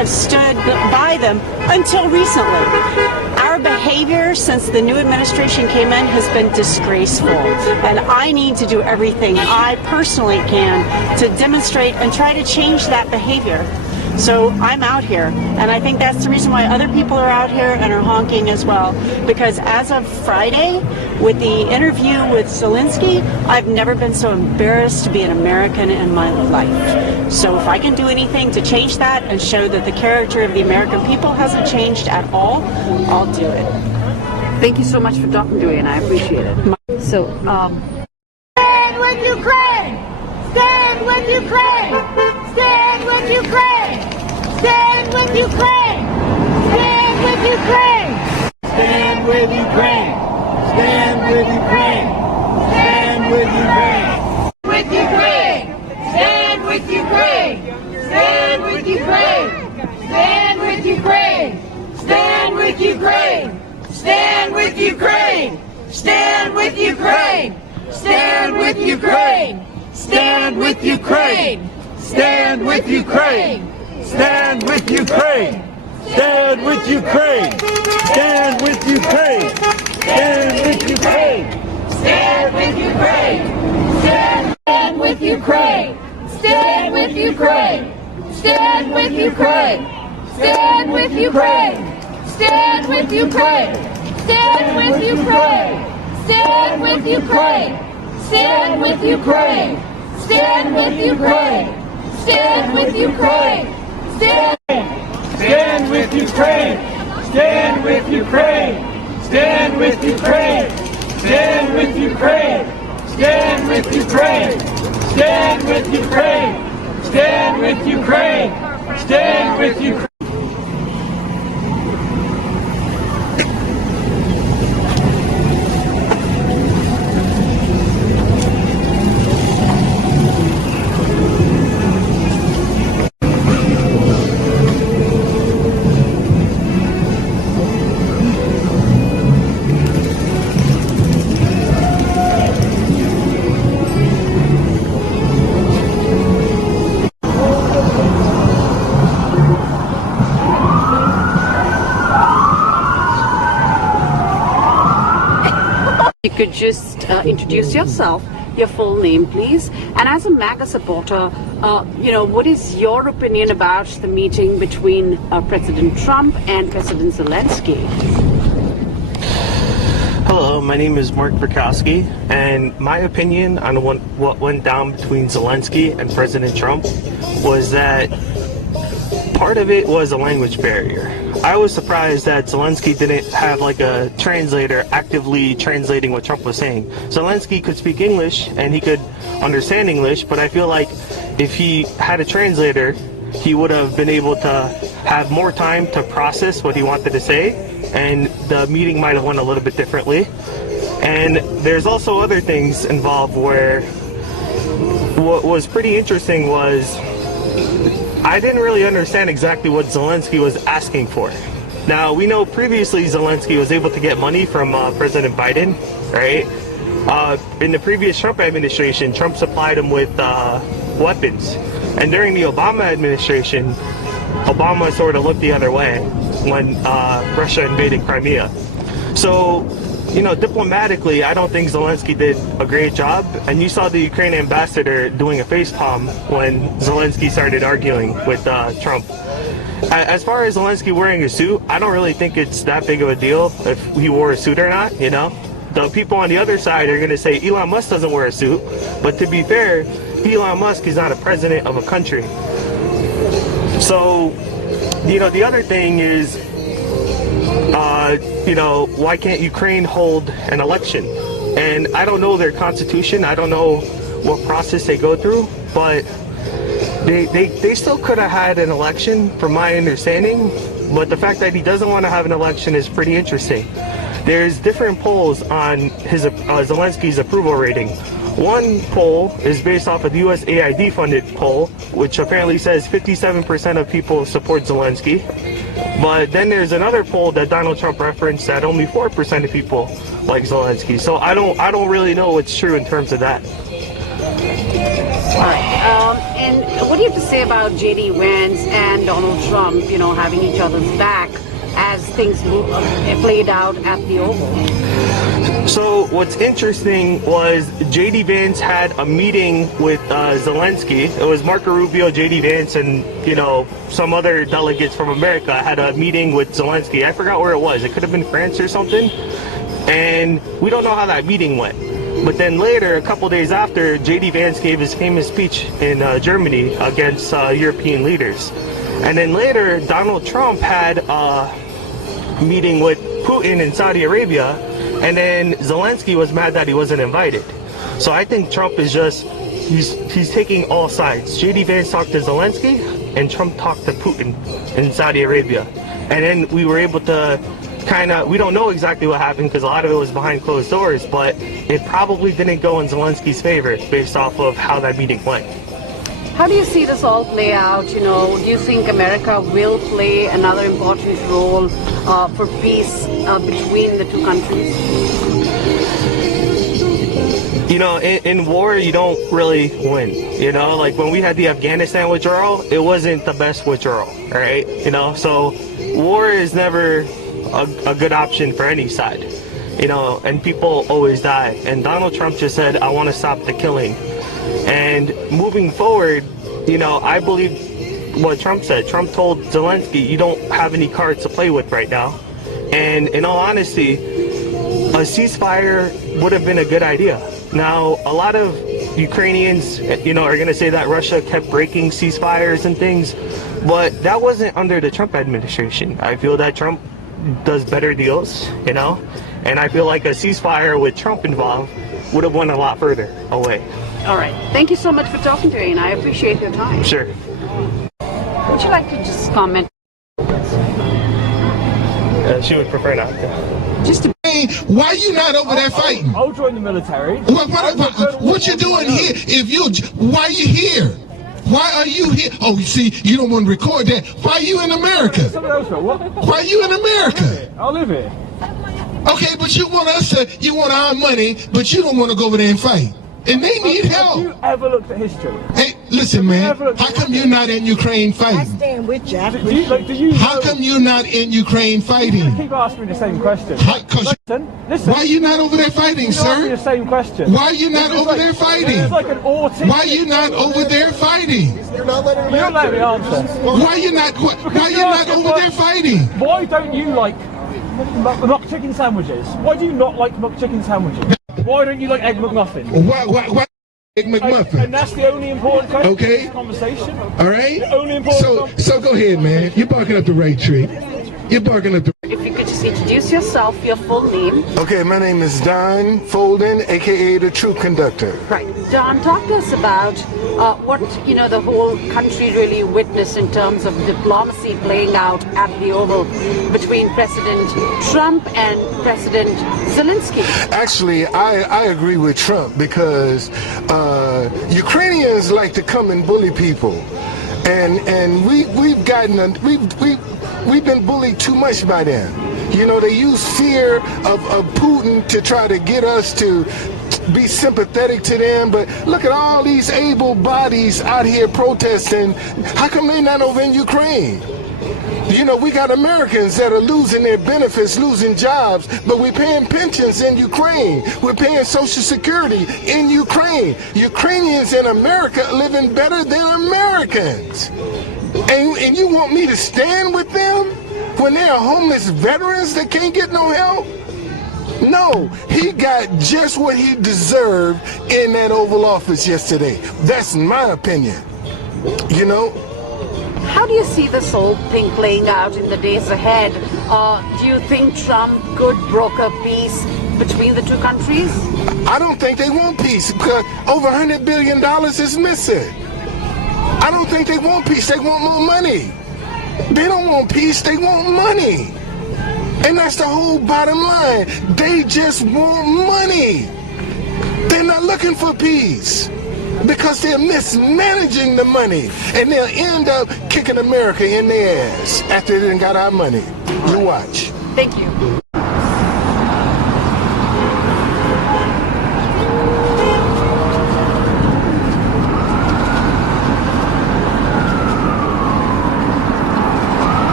have stood by them until recently. Our behavior since the new administration came in has been disgraceful, and I need to do everything I personally can to demonstrate and try to change that behavior. So I'm out here, and I think that's the reason why other people are out here and are honking as well, because as of Friday, with the interview with Zelensky, I've never been so embarrassed to be an American in my life. So if I can do anything to change that and show that the character of the American people hasn't changed at all, I'll do it. Thank you so much for talking to me, and I appreciate it. So, Stand with Ukraine! Stand with Ukraine! Stand with Ukraine! Stand with Ukraine! Stand with Ukraine! Stand with Ukraine! Stand with Ukraine! Stand with Ukraine! With Ukraine! Stand with Ukraine! Stand with Ukraine! Stand with Ukraine! Stand with Ukraine! Stand with Ukraine! Stand with Ukraine! Stand with Ukraine! Stand with Ukraine! Stand with Ukraine! Stand with Ukraine! Stand with Ukraine! Stand with Ukraine! Stand with Ukraine! Stand with Ukraine! Stand with Ukraine! Stand with Ukraine! Stand with Ukraine! Stand with Ukraine! Stand with Ukraine! Stand with Ukraine! Stand with Ukraine! Stand with Ukraine! Stand with Ukraine! Stand with Ukraine! Stand with Ukraine! Stand with Ukraine! Stand with Ukraine! Stand with Ukraine! Stand with Ukraine! Stand with Ukraine! Stand with Ukraine! Stand with Ukraine! you could just introduce yourself, your full name, please. And as a MAGA supporter, what is your opinion about the meeting between President Trump and President Zelensky? Hello, my name is Mark Verkowski, and my opinion on what went down between Zelensky and President Trump was that part of it was a language barrier. I was surprised that Zelensky didn't have like a translator actively translating what Trump was saying. Zelensky could speak English and he could understand English, but I feel like if he had a translator, he would have been able to have more time to process what he wanted to say, and the meeting might have went a little bit differently. And there's also other things involved where what was pretty interesting was I didn't really understand exactly what Zelensky was asking for. Now, we know previously Zelensky was able to get money from President Biden, right? In the previous Trump administration, Trump supplied him with weapons. And during the Obama administration, Obama sort of looked the other way when Russia invaded Crimea. So, diplomatically, I don't think Zelensky did a great job. And you saw the Ukraine ambassador doing a facepalm when Zelensky started arguing with Trump. As far as Zelensky wearing a suit, I don't really think it's that big of a deal if he wore a suit or not, The people on the other side are going to say Elon Musk doesn't wear a suit. But to be fair, Elon Musk is not a president of a country. So, the other thing is, why can't Ukraine hold an election? And I don't know their constitution. I don't know what process they go through, but they still could have had an election, from my understanding. But the fact that he doesn't want to have an election is pretty interesting. There's different polls on his Zelensky's approval rating. One poll is based off of the USAID funded poll, which apparently says 57% of people support Zelensky. But then there's another poll that Donald Trump referenced that only 4% of people like Zelensky. So I don't really know what's true in terms of that. All right. And what do you have to say about J.D. Vance and Donald Trump, having each other's back as things played out at the Oval? So what's interesting was J.D. Vance had a meeting with Zelensky. It was Marco Rubio, J.D. Vance, and some other delegates from America had a meeting with Zelensky. I forgot where it was. It could have been France or something. And we don't know how that meeting went. But then later, a couple days after, J.D. Vance gave his famous speech in Germany against European leaders. And then later, Donald Trump had a meeting with Putin in Saudi Arabia, and then Zelensky was mad that he wasn't invited. So I think Trump is just, he's taking all sides. J.D. Vance talked to Zelensky, and Trump talked to Putin in Saudi Arabia. And then we were able to we don't know exactly what happened because a lot of it was behind closed doors, but it probably didn't go in Zelensky's favor based off of how that meeting went. How do you see this all play out? Do you think America will play another important role for peace between the two countries? In war, you don't really win. Like when we had the Afghanistan withdrawal, it wasn't the best withdrawal, right? So war is never a good option for any side, and people always die. And Donald Trump just said, I want to stop the killing. And moving forward, I believe what Trump said. Trump told Zelensky, you don't have any cards to play with right now. And in all honesty, a ceasefire would have been a good idea. Now, a lot of Ukrainians, are going to say that Russia kept breaking ceasefires and things, but that wasn't under the Trump administration. I feel that Trump does better deals, and I feel like a ceasefire with Trump involved would have went a lot further away. All right. Thank you so much for talking to me, and I appreciate your time. Sure. Would you like to just comment? She would prefer not to. Just to Why are you not over there fighting? I'll join the military. What you doing here? Why are you here? Why are you here? Oh, you see, you don't want to record that. Why are you in America? Why are you in America? I live here. Okay, but you want our money, but you don't want to go over there and fight. And they need help. Have you ever looked at history? Hey, listen, man. How come you're not in Ukraine fighting? I stand with you. How come you're not in Ukraine fighting? You keep asking me the same question. Listen. Why are you not over there fighting, sir? Asking the same question. Why are you not over there fighting? It's like an autistic. Why are you not over there fighting? You're not letting me answer. Why are you not over there fighting? Why don't you like mock chicken sandwiches? Why do you not like mock chicken sandwiches? Why don't you like Egg McMuffin? Why Egg McMuffin? And that's the only important question okay. in this conversation. All right. The only important so go ahead, man. You're barking up the right tree. You're barking up the. If you could just introduce yourself, your full name. Okay, my name is Don Folden, aka the Truth Conductor. Right. Don, talk to us about what the whole country really witnessed in terms of diplomacy playing out at the Oval between President Trump and President Zelensky. Actually, I agree with Trump because Ukrainians like to come and bully people, and we've been bullied too much by them. They use fear of Putin to try to get us to be sympathetic to them, but look at all these able bodies out here protesting. How come they're not over in Ukraine? We got Americans that are losing their benefits, losing jobs, but we're paying pensions in Ukraine. We're paying Social Security in Ukraine. Ukrainians in America are living better than Americans. And you want me to stand with them when they are homeless veterans that can't get no help? No, he got just what he deserved in that Oval Office yesterday. That's my opinion. How do you see this whole thing playing out in the days ahead? Do you think Trump could broker peace between the two countries? I don't think they want peace because over $100 billion is missing. I don't think they want peace. They want more money. They don't want peace. They want money. And that's the whole bottom line. They just want money. They're not looking for peace because they're mismanaging the money. And they'll end up kicking America in the ass after they done got our money. You watch. Thank you.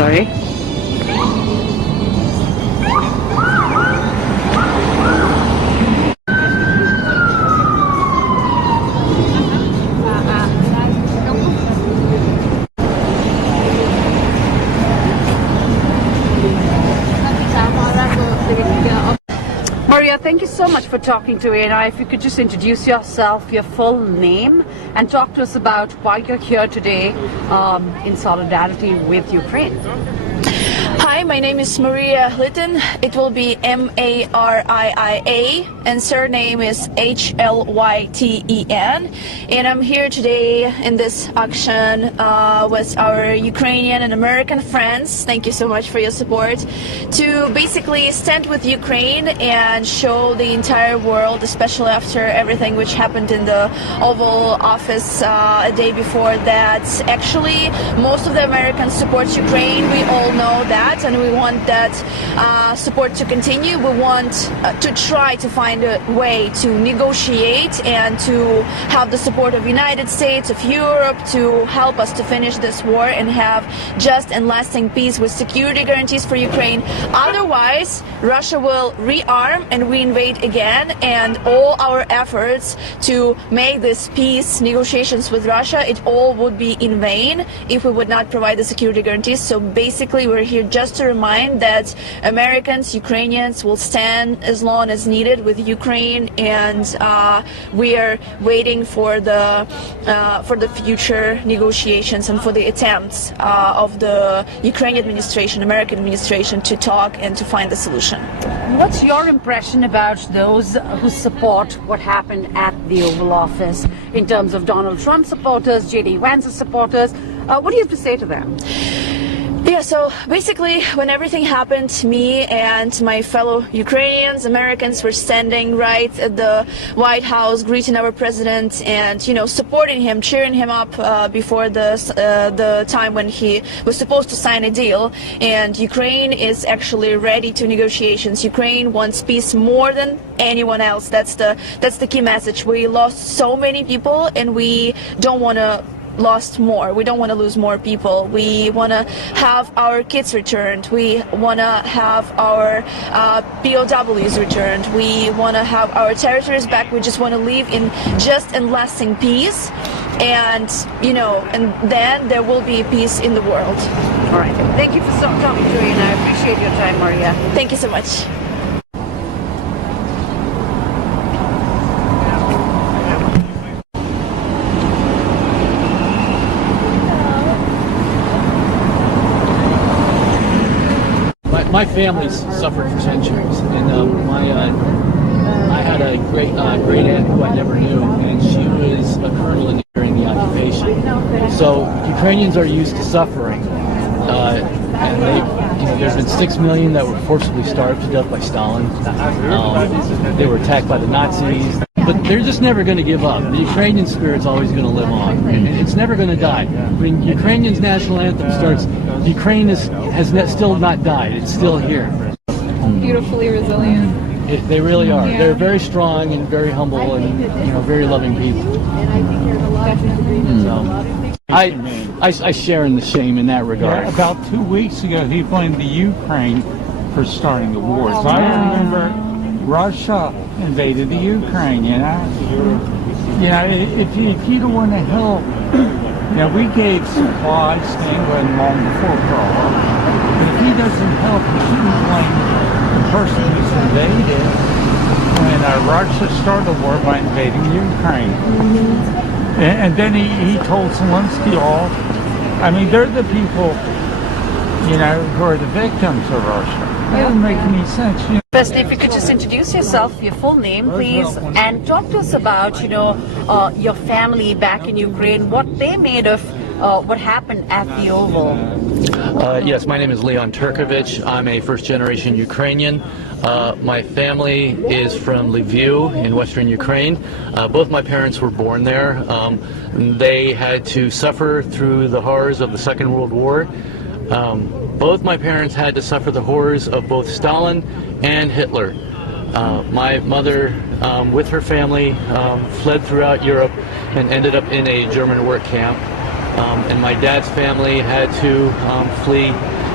sorry. Maria, thank you so much for talking to me. Now, if you could just introduce yourself, your full name, and talk to us about why you're here today in solidarity with Ukraine. Hi, my name is Maria Hlitten. It will be Maria, and surname is Hlyten. And I'm here today in this action with our Ukrainian and American friends. Thank you so much for your support. To basically stand with Ukraine and show the entire world, especially after everything which happened in the Oval Office a day before that. Actually, most of the Americans support Ukraine. We all know that. And we want that support to continue. We want to try to find a way to negotiate and to have the support of the United States, of Europe, to help us to finish this war and have just and lasting peace with security guarantees for Ukraine. Otherwise, Russia will rearm and reinvade again, and all our efforts to make this peace negotiations with Russia, it all would be in vain if we would not provide the security guarantees. So basically, we're here just to remind that Americans, Ukrainians will stand as long as needed with Ukraine, and we are waiting for the future negotiations and for the attempts of the Ukrainian administration, American administration, to talk and to find a solution. What's your impression about those who support what happened at the Oval Office in terms of Donald Trump supporters, J.D. Vance's supporters? What do you have to say to them? Yeah, so basically when everything happened, me and my fellow Ukrainians, Americans were standing right at the White House, greeting our president and, you know, supporting him, cheering him up before the time when he was supposed to sign a deal. And Ukraine is actually ready to negotiations. Ukraine wants peace more than anyone else. That's the key message. We lost so many people, and we don't want to lost more. We don't want to lose more people. We want to have our kids returned. We want to have our POWs returned. We want to have our territories back. We just want to live in just and lasting peace. And, you know, and then there will be peace in the world. All right. Thank you for talking to me, and I appreciate your time, Maria. Thank you so much. My family's suffered for centuries, and I had a great aunt who I never knew, and she was a colonel during the occupation. So Ukrainians are used to suffering, and there's been 6 million that were forcibly starved to death by Stalin. They were attacked by the Nazis, but they're just never going to give up. The Ukrainian spirit's always going to live on. It's never going to die. When Ukrainian's national anthem starts, Ukraine has still not died. It's still here. Beautifully resilient. They really are. Yeah. They're very strong and very humble and, you know, very loving people. So, I share in the shame in that regard. Yeah, about 2 weeks ago, he blamed the Ukraine for starting the war. So I remember Russia invaded the Ukraine, you know. You know, if you don't want to help, you know, we gave supplies to England long before Pearl Harbor. But if he doesn't help, he shouldn't blame the person who's invaded when Russia started the war by invading Ukraine. And then he told Zelensky off. I mean, they're the people, you know, who are the victims of Russia. That doesn't make any sense. You know? Firstly, if you could just introduce yourself, your full name, please, and talk to us about, you know, your family back in Ukraine, what they made of what happened at the Oval. Yes, my name is Leon Turkovich. I'm a first-generation Ukrainian. My family is from Lviv in western Ukraine. Both my parents were born there. They had to suffer through the horrors of the Second World War. Both my parents had to suffer the horrors of both Stalin and Hitler. My mother, with her family, fled throughout Europe and ended up in a German work camp. And my dad's family had to flee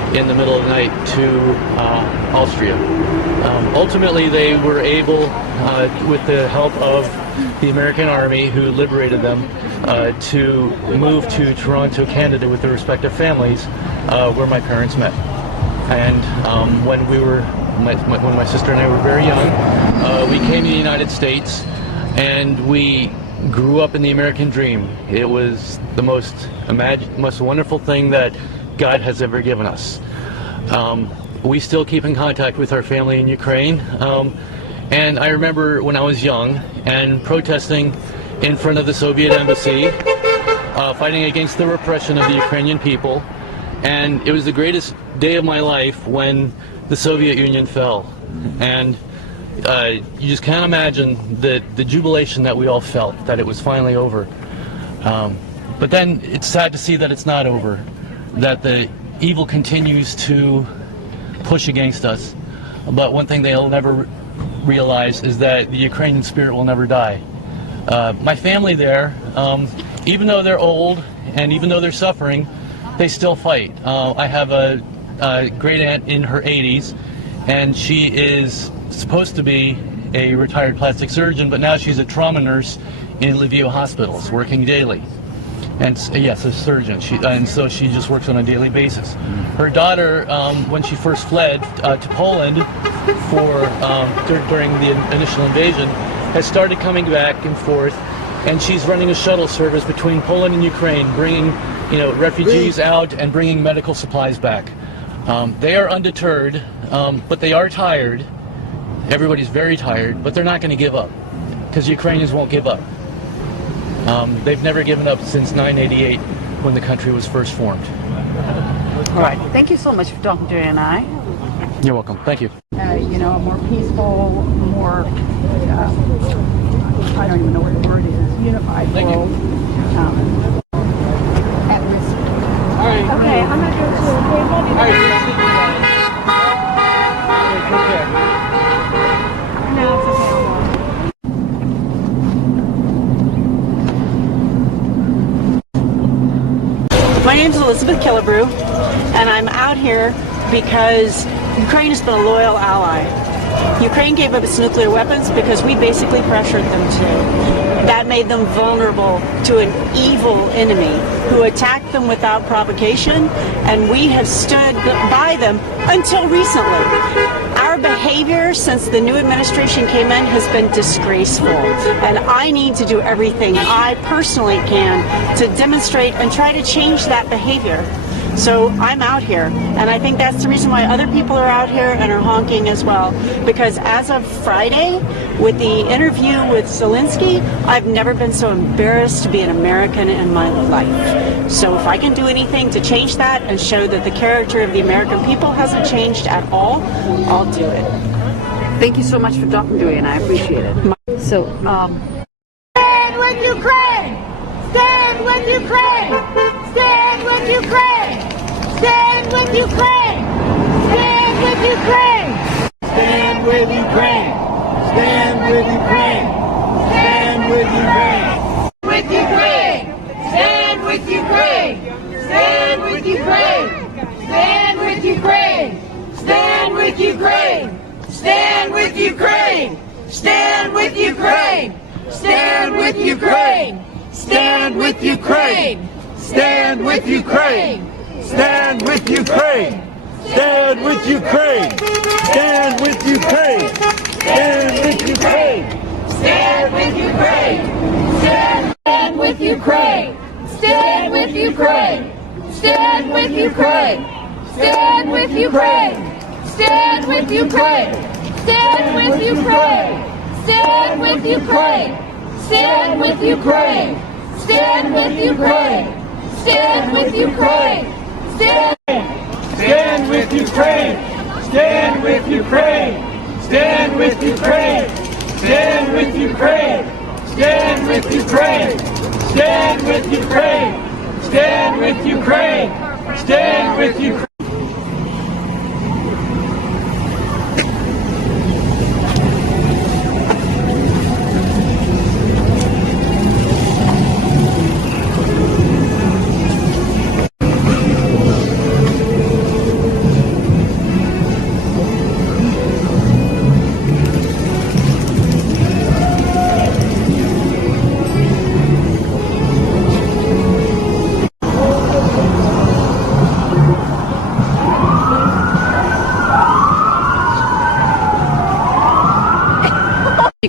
in the middle of the night to Austria. Ultimately, they were able, with the help of the American Army, who liberated them, to move to Toronto, Canada, with their respective families, where my parents met. And when my sister and I were very young, we came to the United States, and we grew up in the American dream. It was the most wonderful thing that God has ever given us. We still keep in contact with our family in Ukraine, and I remember when I was young and protesting in front of the Soviet embassy, fighting against the repression of the Ukrainian people, and it was the greatest day of my life when the Soviet Union fell. And you just can't imagine the jubilation that we all felt, that it was finally over. But then it's sad to see that it's not over, that the evil continues to push against us. But one thing they'll never realize is that the Ukrainian spirit will never die. My family there, even though they're old and even though they're suffering, they still fight. I have a great aunt in her 80s, and she is supposed to be a retired plastic surgeon, but now she's a trauma nurse in Lviv hospitals, working daily. And yes, a surgeon. And so she just works on a daily basis. Her daughter, when she first fled to Poland during the initial invasion, has started coming back and forth, and she's running a shuttle service between Poland and Ukraine, bringing refugees out and bringing medical supplies back. They are undeterred, but they are tired. Everybody's very tired, but they're not going to give up, because Ukrainians won't give up. They've never given up since 988, when the country was first formed. All right. Thank you so much for talking to you and I. You're welcome. Thank you. A more peaceful, more, I don't even know what the word is, unified world. At risk. All right. Okay, I'm not going to. All right. No, it's okay. My name's Elizabeth Killebrew, and I'm out here because Ukraine has been a loyal ally. Ukraine gave up its nuclear weapons because we basically pressured them to. That made them vulnerable to an evil enemy who attacked them without provocation, and we have stood by them until recently. Our behavior since the new administration came in has been disgraceful, and I need to do everything I personally can to demonstrate and try to change that behavior. So I'm out here, and I think that's the reason why other people are out here and are honking as well, because as of Friday, with the interview with Zelensky, I've never been so embarrassed to be an American in my life. So if I can do anything to change that and show that the character of the American people hasn't changed at all, I'll do it. Thank you so much for talking to me, and I appreciate it. So, Stand with Ukraine! Stand with Ukraine! Stand with Ukraine! Stand with Ukraine! Stand with Ukraine! Stand with Ukraine! Stand with Ukraine! Stand with Ukraine! With Ukraine! Stand with Ukraine! Stand with Ukraine! Stand with Ukraine! Stand with Ukraine! Stand with Ukraine! Stand with Ukraine! Stand with Ukraine! Stand with Ukraine! Stand with Ukraine! Stand with Ukraine! Stand with Ukraine! Stand with Ukraine! Stand with Ukraine! Stand with Ukraine! Stand with Ukraine! Stand with Ukraine! Stand with Ukraine! Stand with Ukraine! Stand with Ukraine! Stand with Ukraine! Stand with Ukraine! Stand with Ukraine! Stand with Ukraine! Stand with Ukraine! Stand with Ukraine! Stand with Ukraine! Stand with Ukraine! Stand with Ukraine! Stand with Ukraine! Stand with Ukraine! Stand with Ukraine! Stand with Ukraine!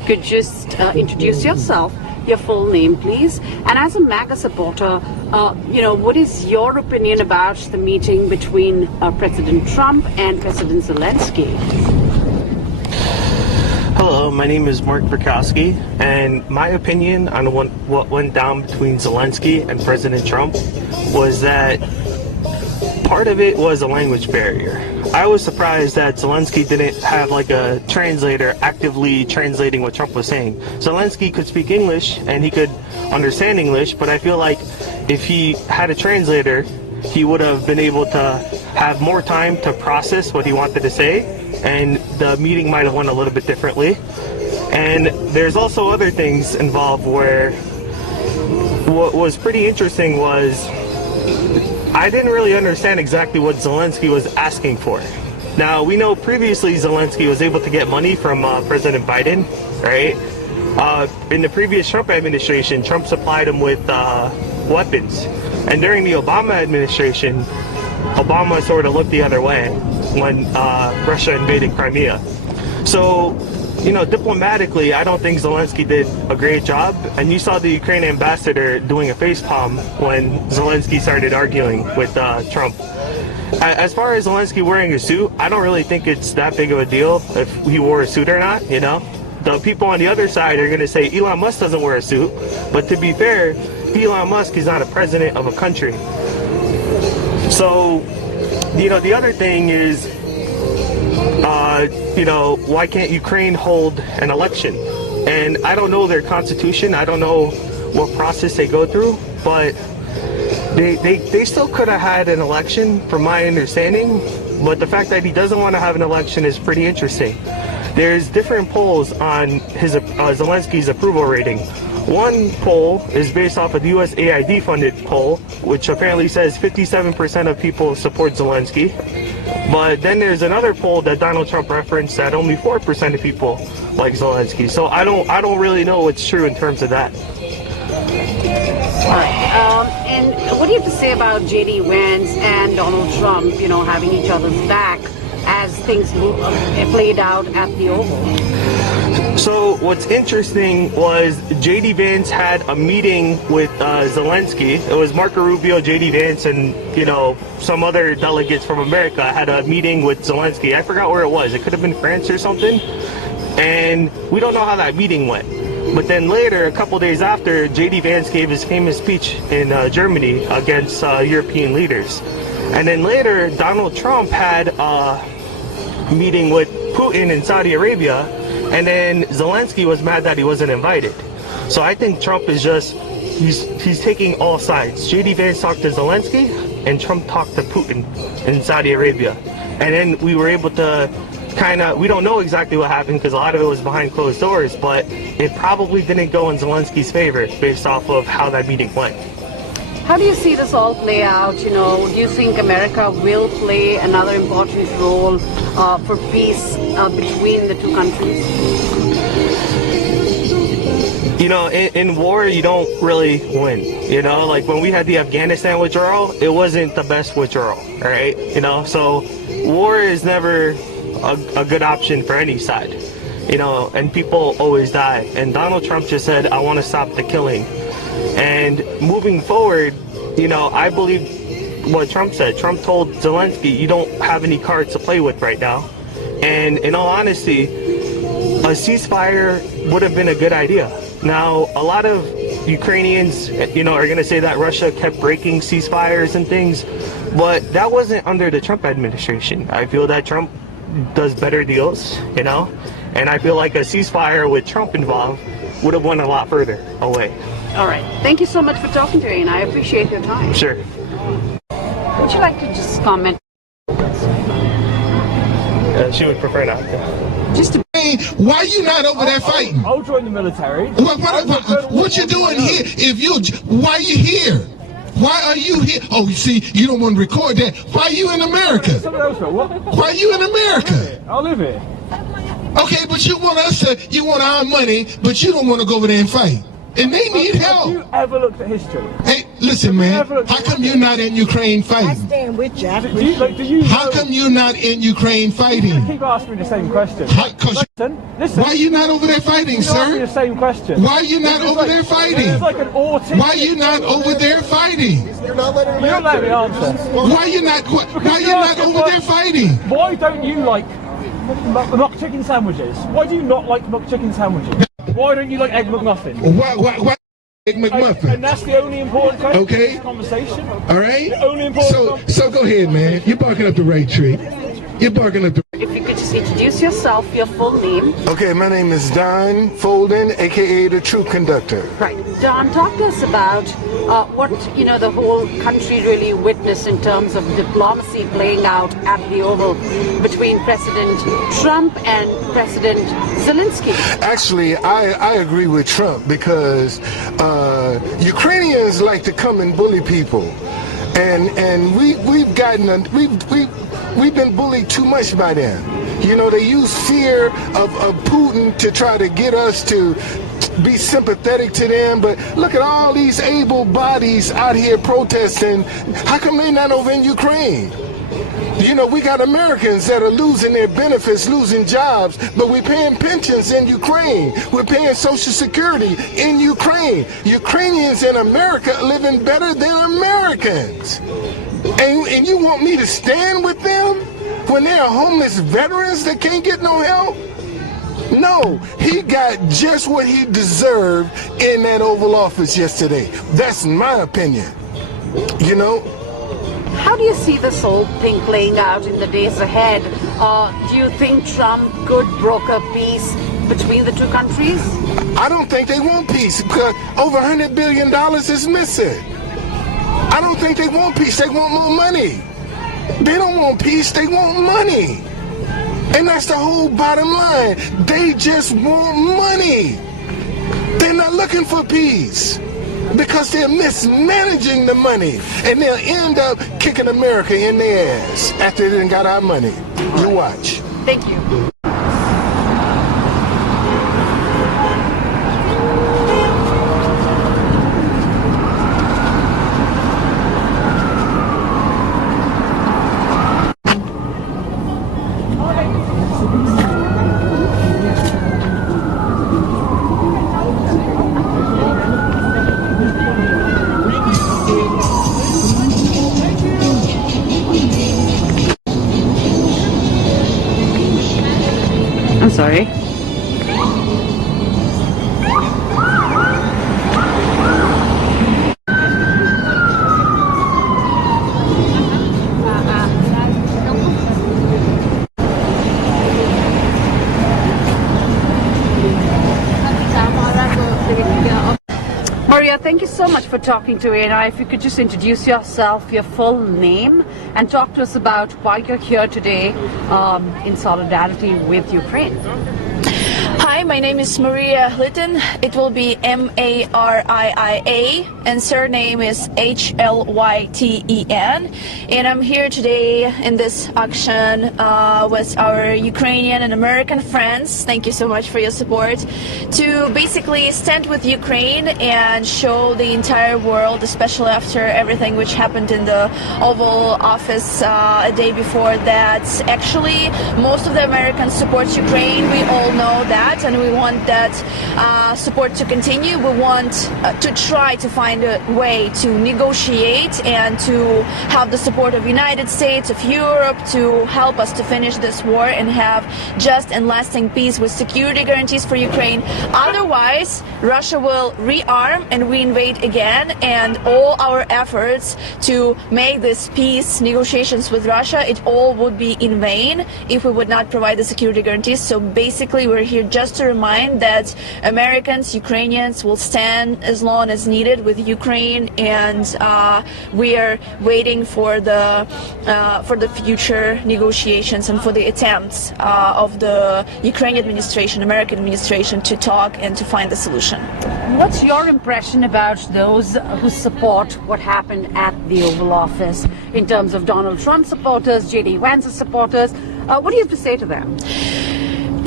could just introduce yourself, your full name, please. And as a MAGA supporter, what is your opinion about the meeting between President Trump and President Zelensky? Hello, my name is Mark Verkowski, and my opinion on what went down between Zelensky and President Trump was that part of it was a language barrier. I was surprised that Zelensky didn't have like a translator actively translating what Trump was saying. Zelensky could speak English and he could understand English, but I feel like if he had a translator, he would have been able to have more time to process what he wanted to say, and the meeting might have went a little bit differently. And there's also other things involved where what was pretty interesting was I didn't really understand exactly what Zelensky was asking for. Now, we know previously Zelensky was able to get money from President Biden, right? In the previous Trump administration, Trump supplied him with weapons. And during the Obama administration, Obama sort of looked the other way when Russia invaded Crimea. So, diplomatically, I don't think Zelensky did a great job. And you saw the Ukrainian ambassador doing a facepalm when Zelensky started arguing with Trump. As far as Zelensky wearing a suit, I don't really think it's that big of a deal if he wore a suit or not, The people on the other side are going to say Elon Musk doesn't wear a suit. But to be fair, Elon Musk is not a president of a country. So, the other thing is, why can't Ukraine hold an election? And I don't know their constitution. I don't know what process they go through, but they still could have had an election, from my understanding. But the fact that he doesn't want to have an election is pretty interesting. There's different polls on his Zelensky's approval rating. One poll is based off of the USAID funded poll, which apparently says 57% of people support Zelensky. But then there's another poll that Donald Trump referenced that only 4% of people like Zelensky. So I don't really know what's true in terms of that. And what do you have to say about J.D. Vance and Donald Trump, having each other's back as things played out at the Oval? So what's interesting was J.D. Vance had a meeting with Zelensky. It was Marco Rubio, J.D. Vance, and some other delegates from America had a meeting with Zelensky. I forgot where it was. It could have been France or something. And we don't know how that meeting went. But then later, a couple days after, J.D. Vance gave his famous speech in Germany against European leaders. And then later, Donald Trump had a meeting with Putin in Saudi Arabia, and then Zelensky was mad that he wasn't invited. So I think Trump is he's taking all sides. J.D. Vance talked to Zelensky, and Trump talked to Putin in Saudi Arabia. And then we were able to we don't know exactly what happened because a lot of it was behind closed doors, but it probably didn't go in Zelensky's favor based off of how that meeting went. How do you see this all play out? Do you think America will play another important role for peace between the two countries? In war, you don't really win. Like when we had the Afghanistan withdrawal, it wasn't the best withdrawal, right? So war is never a good option for any side, and people always die. And Donald Trump just said, I want to stop the killing. And moving forward, I believe what Trump said. Trump told Zelensky, you don't have any cards to play with right now. And in all honesty, a ceasefire would have been a good idea. Now, a lot of Ukrainians, are going to say that Russia kept breaking ceasefires and things, but that wasn't under the Trump administration. I feel that Trump does better deals, and I feel like a ceasefire with Trump involved would have went a lot further away. All right. Thank you so much for talking to me, and I appreciate your time. Sure. Would you like to just comment? She would prefer not to. Just to why are you not over there fighting? I'll join the military. What you doing here? Why are you here? Why are you here? Oh, you see, you don't want to record that. Why are you in America? Why are you in America? I'll live here. Okay, but you want our money, but you don't want to go over there and fight. And they need help. Have you ever looked at history? Hey, Listen, man. How come you're not in Ukraine fighting? Stand with you. How come you're not in Ukraine fighting? Keep asking me the same question. Listen. Why are you not over there fighting, sir? The same question. Why are you not over there fighting? It's like an autistic. Why are you not over there fighting? You're not letting me answer. Why are you not over there fighting? Why don't you like mock chicken sandwiches? Why do you not like mock chicken sandwiches? Why don't you like egg McMuffin? Why egg McMuffin? And that's the only important question in this conversation. All right. The only important So go ahead, man. You're barking up the right tree. You're barking up the. If you could just introduce yourself, your full name. Okay, my name is Don Folden, aka the True Conductor. Right. Don, talk to us about what the whole country really witnessed in terms of diplomacy playing out at the Oval between President Trump and President Zelensky. Actually, I agree with Trump because Ukrainians like to come and bully people, and we've been bullied too much by them. They use fear of Putin to try to get us to be sympathetic to them, but look at all these able bodies out here protesting. How come they're not over in Ukraine? We got Americans that are losing their benefits, losing jobs, but we're paying pensions in Ukraine. We're paying Social Security in Ukraine. Ukrainians in America are living better than Americans. And you want me to stand with them when they are homeless veterans that can't get no help? No, he got just what he deserved in that Oval Office yesterday. That's my opinion. How do you see this whole thing playing out in the days ahead? Do you think Trump could broker peace between the two countries? I don't think they want peace because over $100 billion is missing. I don't think they want peace. They want more money. They don't want peace. They want money. And that's the whole bottom line. They just want money. They're not looking for peace because they're mismanaging the money. And they'll end up kicking America in their ass after they done got our money. You watch. Thank you. I'm sorry. Maria, thank you so much for talking to ANI. If you could just introduce yourself, your full name, and talk to us about why you're here today in solidarity with Ukraine. Hi, my name is Maria Lytton. It will be Mariia, and surname is Hlyten. And I'm here today in this action with our Ukrainian and American friends. Thank you so much for your support. To basically stand with Ukraine and show the entire world, especially after everything which happened in the Oval Office a day before, that actually most of the Americans support Ukraine. We all know that, and we want that support to continue. We want to try to find a way to negotiate and to have the support of United States, of Europe, to help us to finish this war and have just and lasting peace with security guarantees for Ukraine. Otherwise, Russia will rearm and reinvade again, and all our efforts to make this peace negotiations with Russia, it all would be in vain if we would not provide the security guarantees. So basically, we're here just to remind that Americans, Ukrainians will stand as long as needed with Ukraine, and we are waiting for the future negotiations and for the attempts of the Ukrainian administration, American administration, to talk and to find the solution. What's your impression about those who support what happened at the Oval Office in terms of Donald Trump supporters, J.D. Vance's supporters? What do you have to say to them? Yeah,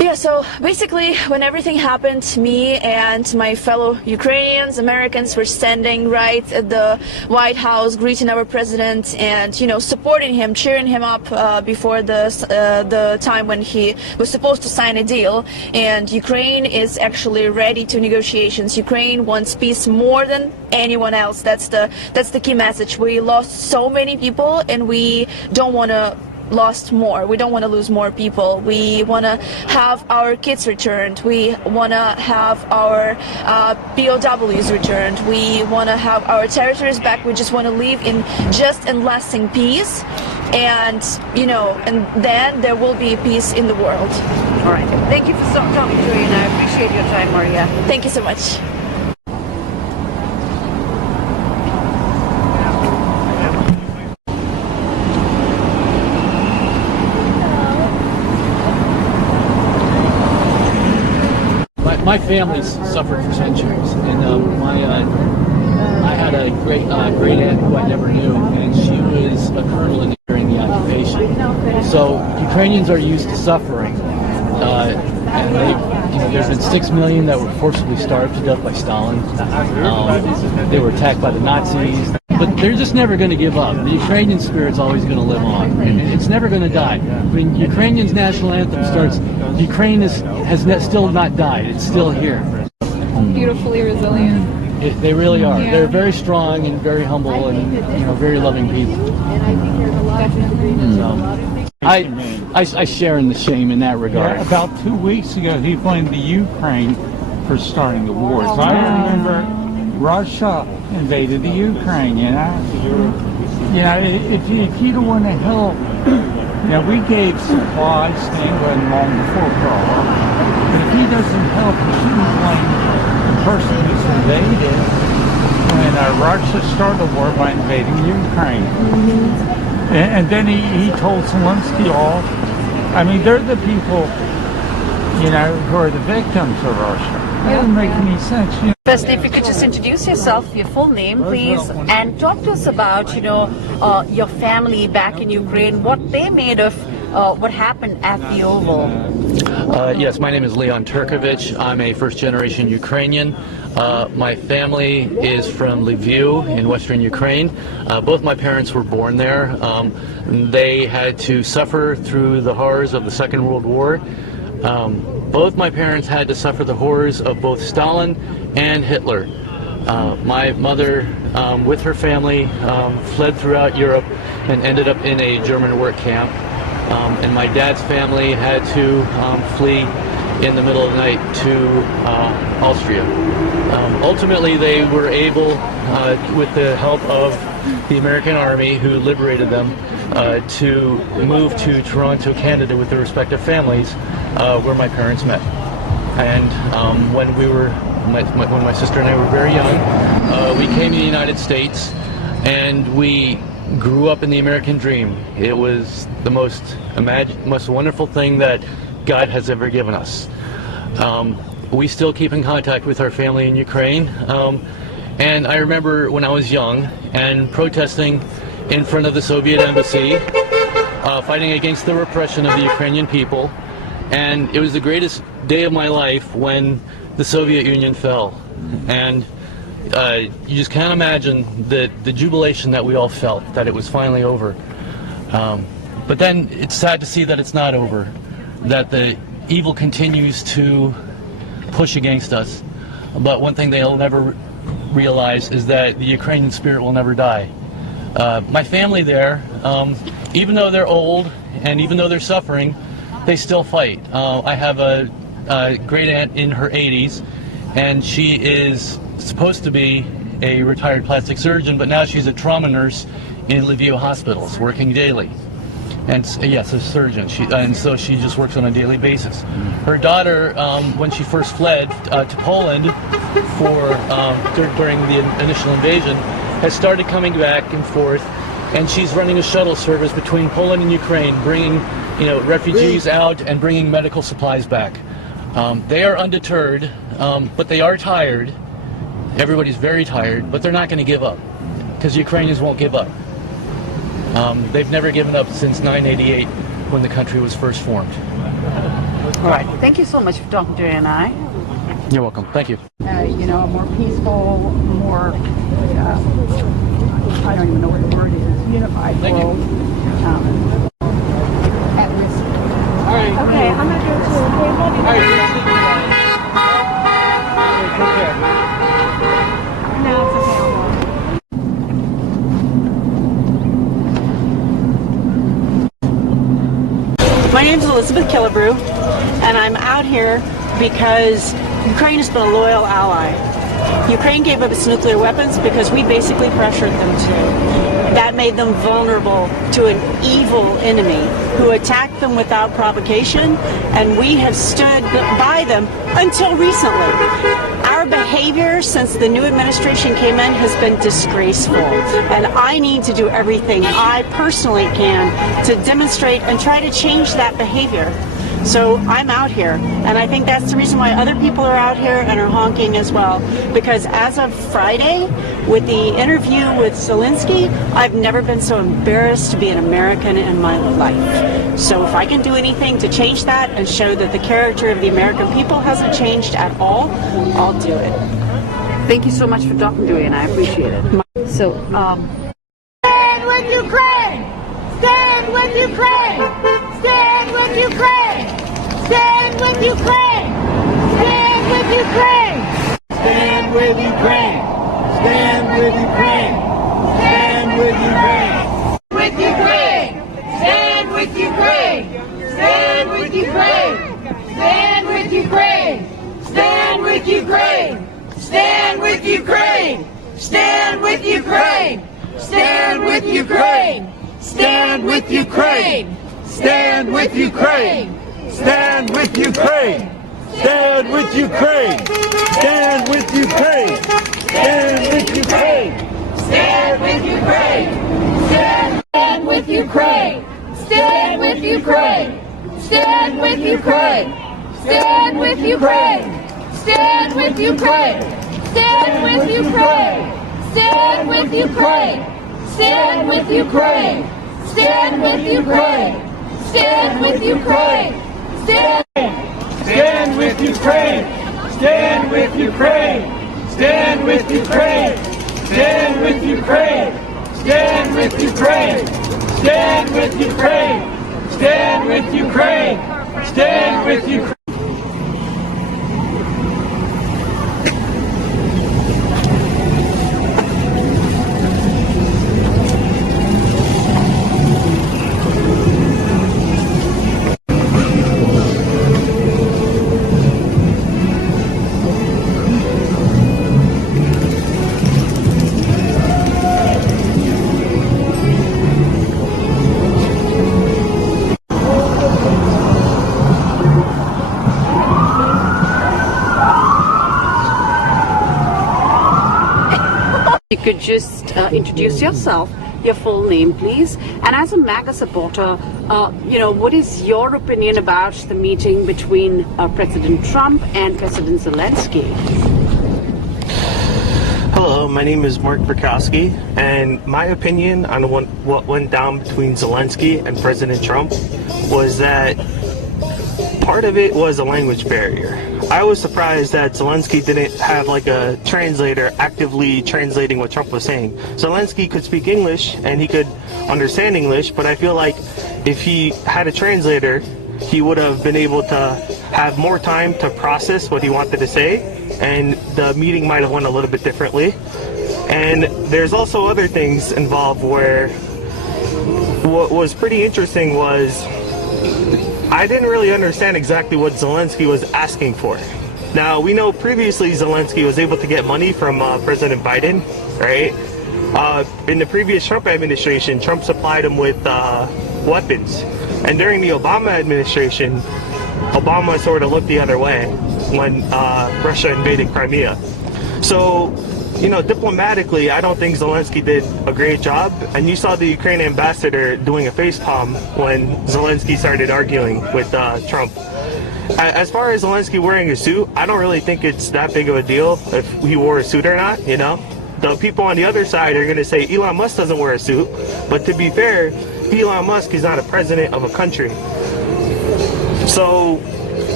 Yeah, so basically when everything happened, me and my fellow Ukrainians, Americans were standing right at the White House, greeting our president and, you know, supporting him, cheering him up before the time when he was supposed to sign a deal. And Ukraine is actually ready to negotiations. Ukraine wants peace more than anyone else. That's the key message. We lost so many people and we don't want to lost more. We don't want to lose more people. We want to have our kids returned. We want to have our POWs returned. We want to have our territories back. We just want to live in just and lasting peace. And, you know, and then there will be peace in the world. All right. Thank you for talking to me, and I appreciate your time, Maria. Thank you so much. My family's suffered for centuries, and I had a great aunt who I never knew, and she was a colonel during the occupation. So Ukrainians are used to suffering, and there's been 6 million that were forcibly starved to death by Stalin. They were attacked by the Nazis, but they're just never going to give up. The Ukrainian spirit's always going to live on, and it's never going to die. When Ukrainian's national anthem starts, Ukraine has still not died. It's still here. Beautifully resilient. They really are. Yeah. They're very strong and very humble and very loving people. So, I share in the shame in that regard. Yeah, about 2 weeks ago, he blamed the Ukraine for starting the war. So I remember Russia invaded the Ukraine, you know. You know, if you don't want to help, you know, we gave supplies to England long before Pearl. But if he doesn't help, he shouldn't blame the person who's invaded when Russia started the war by invading Ukraine. And then he told Zelensky off. I mean, they're the people, you know, who are the victims of Russia. That doesn't make any sense. You know? Firstly, if you could just introduce yourself, your full name, please, and talk to us about, your family back in Ukraine, what they made of what happened at the Oval. Yes, my name is Leon Turkovich. I'm a first-generation Ukrainian. My family is from Lviv in western Ukraine. Both my parents were born there. They had to suffer through the horrors of the Second World War. Both my parents had to suffer the horrors of both Stalin and Hitler. My mother, with her family, fled throughout Europe and ended up in a German work camp. And my dad's family had to flee in the middle of the night to Austria. Ultimately, they were able, with the help of the American Army, who liberated them, to move to Toronto, Canada, with their respective families, where my parents met. And when my sister and I were very young, we came to the United States, and we grew up in the American dream. It was the most wonderful thing that God has ever given us. We still keep in contact with our family in Ukraine, and I remember when I was young and protesting in front of the Soviet embassy, fighting against the repression of the Ukrainian people, and it was the greatest day of my life when the Soviet Union fell. And you just can't imagine the jubilation that we all felt, that it was finally over. But then it's sad to see that it's not over, that the evil continues to push against us. But one thing they'll never realize is that the Ukrainian spirit will never die. My family there, even though they're old and even though they're suffering, they still fight. I have a great aunt in her 80s, and she is supposed to be a retired plastic surgeon, but now she's a trauma nurse in Lviv hospitals, working daily. And yes, a surgeon. And so she just works on a daily basis. Her daughter, when she first fled to Poland during the initial invasion, has started coming back and forth, and she's running a shuttle service between Poland and Ukraine, bringing refugees out and bringing medical supplies back. They are undeterred, but they are tired. Everybody's very tired, but they're not going to give up, because Ukrainians won't give up. They've never given up since 988, when the country was first formed. All right. Thank you so much for talking to you and I. You're welcome. Thank you. You know, a more peaceful, more, I don't even know what the word is, unified world. At risk. All right. Okay, I'm going to go to All right. Take care. No, it's okay. My name's Elizabeth Killebrew, and I'm out here because Ukraine has been a loyal ally. Ukraine gave up its nuclear weapons because we basically pressured them to. That made them vulnerable to an evil enemy who attacked them without provocation, and we have stood by them until recently. Our behavior since the new administration came in has been disgraceful, and I need to do everything I personally can to demonstrate and try to change that behavior. So I'm out here, and I think that's the reason why other people are out here and are honking as well, because as of Friday, with the interview with Zelensky, I've never been so embarrassed to be an American in my life. So if I can do anything to change that and show that the character of the American people hasn't changed at all, I'll do it. Thank you so much for talking to me and I appreciate it. So, Stand with Ukraine! Stand with Ukraine! Stand with Ukraine! Stand with Ukraine! Stand with Ukraine! Stand with Ukraine! Stand with Ukraine! Stand with Ukraine! With Ukraine! Stand with Ukraine! Stand with Ukraine! Stand with Ukraine! Stand with Ukraine! Stand with Ukraine! Stand with Ukraine! Stand with Ukraine! Stand with Ukraine! Stand with Ukraine! Stand with Ukraine! Stand with Ukraine! Stand with Ukraine! Stand with Ukraine! Stand with Ukraine! Stand with Ukraine! Stand with Ukraine! Stand with Ukraine! Stand with Ukraine! Stand with Ukraine! Stand with Ukraine! Stand with Ukraine! Stand with Ukraine! Stand with Ukraine! Stand with Ukraine! Stand with Ukraine! Stand with Ukraine! Stand with Ukraine! Stand with Ukraine! Stand with Ukraine! Stand with Ukraine! Stand with Ukraine! Stand with Ukraine! you could just introduce yourself, your full name, please. And as a MAGA supporter, what is your opinion about the meeting between President Trump and President Zelensky? Hello, my name is Mark Verkowski, and my opinion on what went down between Zelensky and President Trump was that part of it was a language barrier. I was surprised that Zelensky didn't have like a translator actively translating what Trump was saying. Zelensky could speak English and he could understand English, but I feel like if he had a translator, he would have been able to have more time to process what he wanted to say, and the meeting might have went a little bit differently. And there's also other things involved where what was pretty interesting was I didn't really understand exactly what Zelensky was asking for. Now, we know previously Zelensky was able to get money from President Biden, right? In the previous Trump administration, Trump supplied him with weapons. And during the Obama administration, Obama sort of looked the other way when Russia invaded Crimea. So, diplomatically, I don't think Zelensky did a great job. And you saw the Ukraine ambassador doing a facepalm when Zelensky started arguing with Trump. As far as Zelensky wearing a suit, I don't really think it's that big of a deal if he wore a suit or not, The people on the other side are going to say Elon Musk doesn't wear a suit. But to be fair, Elon Musk is not a president of a country. So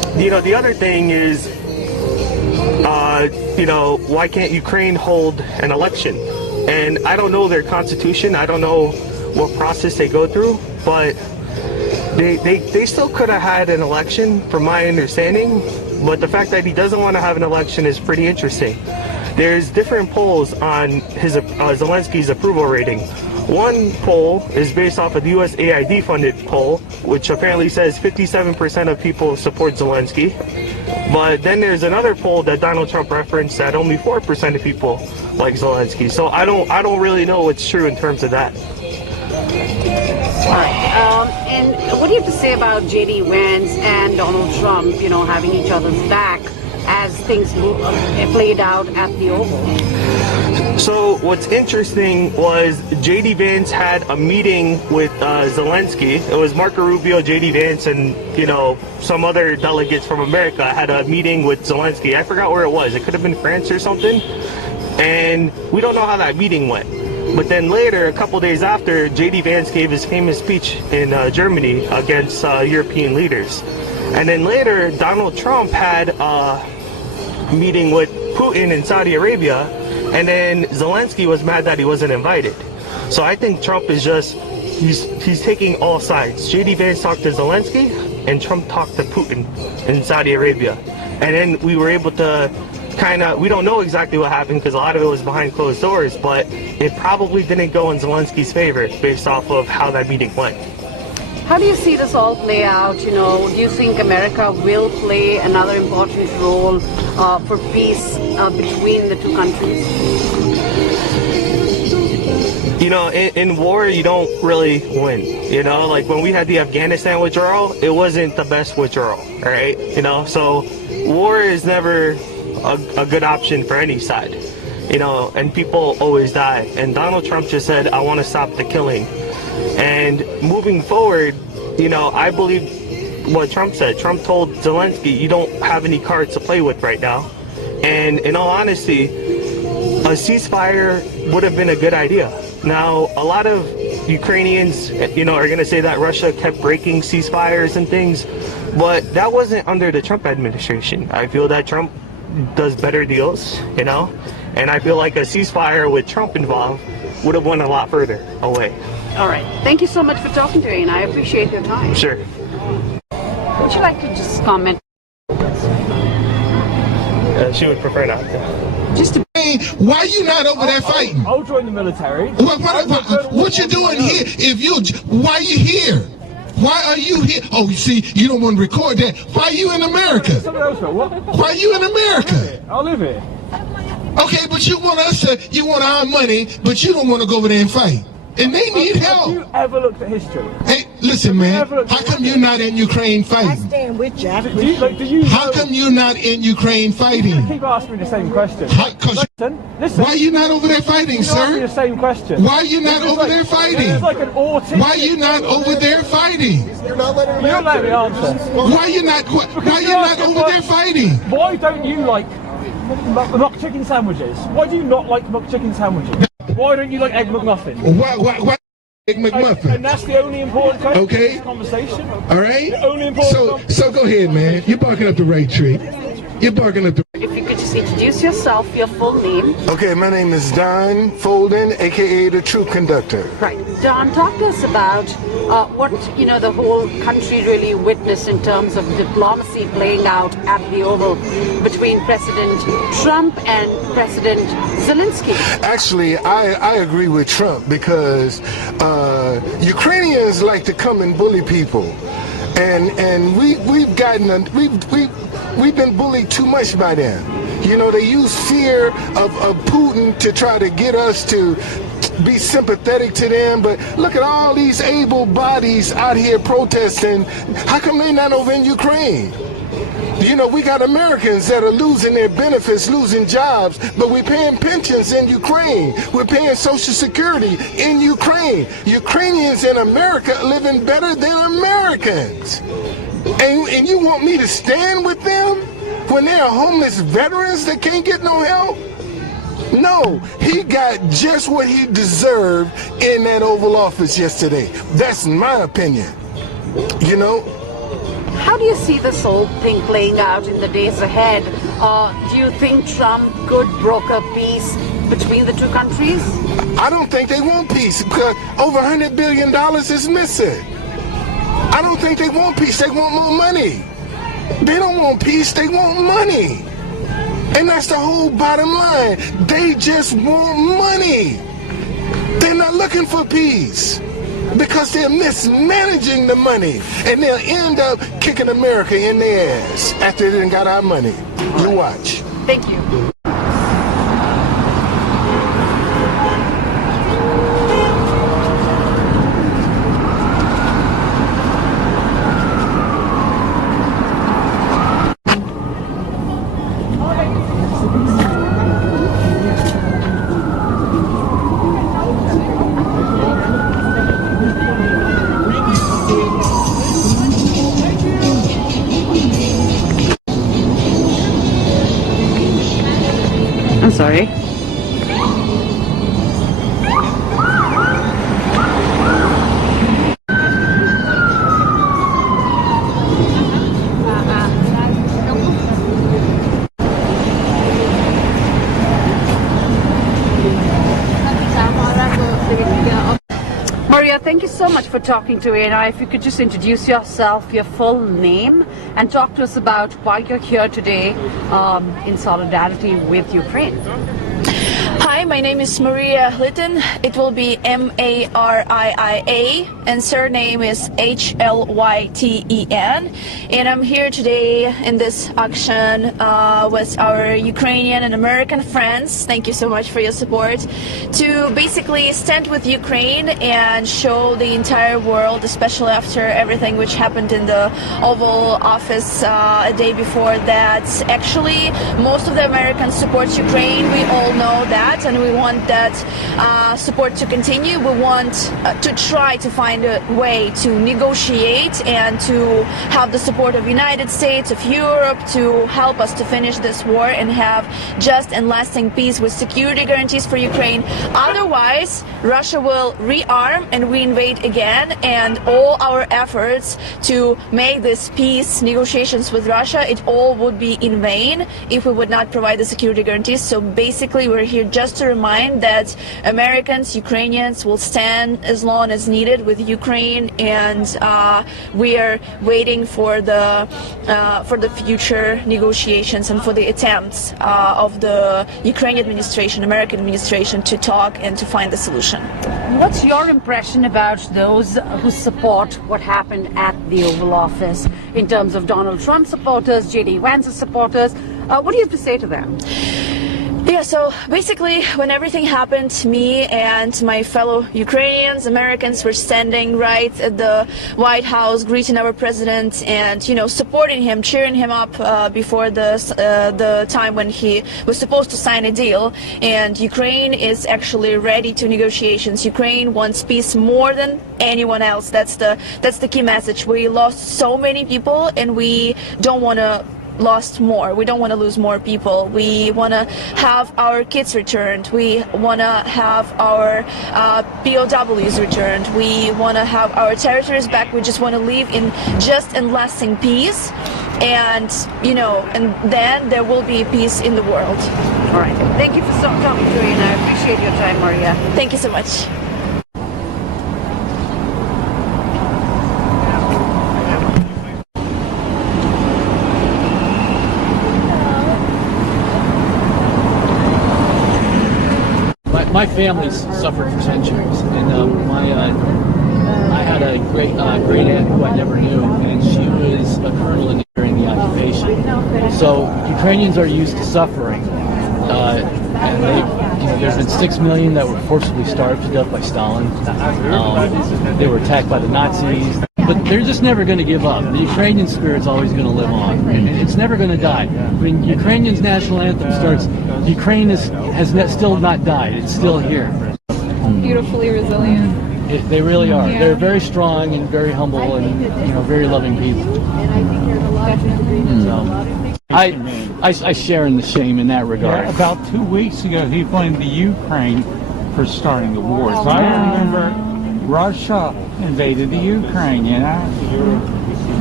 the other thing is, why can't Ukraine hold an election? And I don't know their constitution. I don't know what process they go through, but they still could have had an election, from my understanding. But the fact that he doesn't want to have an election is pretty interesting. There's different polls on his Zelensky's approval rating. One poll is based off of the USAID funded poll, which apparently says 57% of people support Zelensky. But then there's another poll that Donald Trump referenced that only 4% of people like Zelensky. So I don't really know what's true in terms of that. All right. And what do you have to say about J.D. Vance and Donald Trump, having each other's back as things played out at the Oval? So what's interesting was J.D. Vance had a meeting with Zelensky. It was Marco Rubio, J.D. Vance, and some other delegates from America had a meeting with Zelensky. I forgot where it was. It could have been France or something. And we don't know how that meeting went. But then later, a couple days after, J.D. Vance gave his famous speech in Germany against European leaders. And then later, Donald Trump had a meeting with Putin in Saudi Arabia, and then Zelensky was mad that he wasn't invited. So I think Trump is he's taking all sides. J.D. Vance talked to Zelensky, and Trump talked to Putin in Saudi Arabia. And then we were able to we don't know exactly what happened because a lot of it was behind closed doors, but it probably didn't go in Zelensky's favor based off of how that meeting went. How do you see this all play out? Do you think America will play another important role for peace between the two countries? In war, you don't really win. Like when we had the Afghanistan withdrawal, it wasn't the best withdrawal, right? So war is never a good option for any side, and people always die. And Donald Trump just said, I want to stop the killing. And moving forward, I believe what Trump said. Trump told Zelensky, you don't have any cards to play with right now. And in all honesty, a ceasefire would have been a good idea. Now, a lot of Ukrainians, are going to say that Russia kept breaking ceasefires and things, but that wasn't under the Trump administration. I feel that Trump does better deals, and I feel like a ceasefire with Trump involved would have went a lot further away. All right. Thank you so much for talking to me, and I appreciate your time. Sure. Would you like to just comment? She would prefer not to. Why are you not over there fighting? I'll join the military. What you doing here? Why are you here? Why are you here? Oh, you see, you don't want to record that. Why are you in America? Why are you in America? I'll live here. Okay, but you want our money, but you don't want to go over there and fight. And they need help. Have you ever looked at history? Hey, listen, man. How come you're not in Ukraine fighting? I stand with you. How come you're not in Ukraine fighting? You keep asking me the same question. Listen. Why are you not over there fighting, Ask me sir? the same question. Why are you not over there fighting? It's like an autistic. Why are you not over there fighting? You're not letting me answer. Why are you not over there fighting? Why don't you like mock chicken sandwiches? Why do you not like mock chicken sandwiches? Why don't you like egg McMuffin? Why egg McMuffin? And that's the only important question in this conversation. All right? The only important So go ahead, man. You're barking up the right tree. You're barking up the... If you could just introduce yourself, your full name. Okay, my name is Don Folden, a.k.a. the Troop Conductor. Right. Don, talk to us about what, the whole country really witnessed in terms of diplomacy playing out at the Oval between President Trump and President Zelensky. Actually, I agree with Trump because Ukrainians like to come and bully people. And we've been bullied too much by them. They use fear of Putin to try to get us to be sympathetic to them. But look at all these able bodies out here protesting. How come they're not over in Ukraine? We got Americans that are losing their benefits, losing jobs, but we're paying pensions in Ukraine. We're paying Social Security in Ukraine. Ukrainians in America are living better than Americans. And you want me to stand with them when they are homeless veterans that can't get no help? No, he got just what he deserved in that Oval Office yesterday. That's my opinion, How do you see this whole thing playing out in the days ahead? Do you think Trump could broker peace between the two countries? I don't think they want peace because over $100 billion is missing. I don't think they want peace. They want more money. They don't want peace. They want money. And that's the whole bottom line. They just want money. They're not looking for peace because they're mismanaging the money. And they'll end up kicking America in the ass after they done got our money. You watch. Thank you. I'm sorry. Maria, thank you so much for talking to me. Now, if you could just introduce yourself, your full name, and talk to us about why you're here today in solidarity with Ukraine. Hi, my name is Maria Hlitten. It will be Mariia, and surname is Hlyten. And I'm here today in this action with our Ukrainian and American friends. Thank you so much for your support. To basically stand with Ukraine and show the entire world, especially after everything which happened in the Oval Office a day before, that actually most of the Americans support Ukraine. We all know that, and we want that support to continue. We want to try to find a way to negotiate and to have the support of the United States, of Europe, to help us to finish this war and have just and lasting peace with security guarantees for Ukraine. Otherwise, Russia will rearm and reinvade again, and all our efforts to make this peace negotiations with Russia, it all would be in vain if we would not provide the security guarantees. So basically, we're here just to remind that Americans, Ukrainians will stand as long as needed with Ukraine, and we are waiting for the future negotiations and for the attempts of the Ukrainian administration, American administration, to talk and to find the solution. What's your impression about those who support what happened at the Oval Office in terms of Donald Trump supporters, J.D. Vance's supporters? What do you have to say to them? Yeah, so basically when everything happened, me and my fellow Ukrainians, Americans were standing right at the White House, greeting our president and, you know, supporting him, cheering him up before the time when he was supposed to sign a deal. And Ukraine is actually ready to negotiations. Ukraine wants peace more than anyone else. That's the key message. We lost so many people, and we don't want to lost more. We don't want to lose more people. We want to have our kids returned. We want to have our POWs returned. We want to have our territories back. We just want to live in just and lasting peace. And, you know, and then there will be peace in the world. All right. Thank you for talking to me, and I appreciate your time, Maria. Thank you so much. My family's suffered for centuries, and I had a great aunt who I never knew, and she was a colonel during the occupation. So Ukrainians are used to suffering, and there's been 6 million that were forcibly starved to death by Stalin. They were attacked by the Nazis. But they're just never going to give up. The Ukrainian spirit's always going to live on. And it's never going to die. When Ukrainian's national anthem starts, Ukraine has still not died. It's still here. Beautifully resilient. They really are. Yeah. They're very strong and very humble and very loving people. So, I share in the shame in that regard. Yeah, about 2 weeks ago, he blamed the Ukraine for starting the war. So I remember Russia invaded the Ukraine,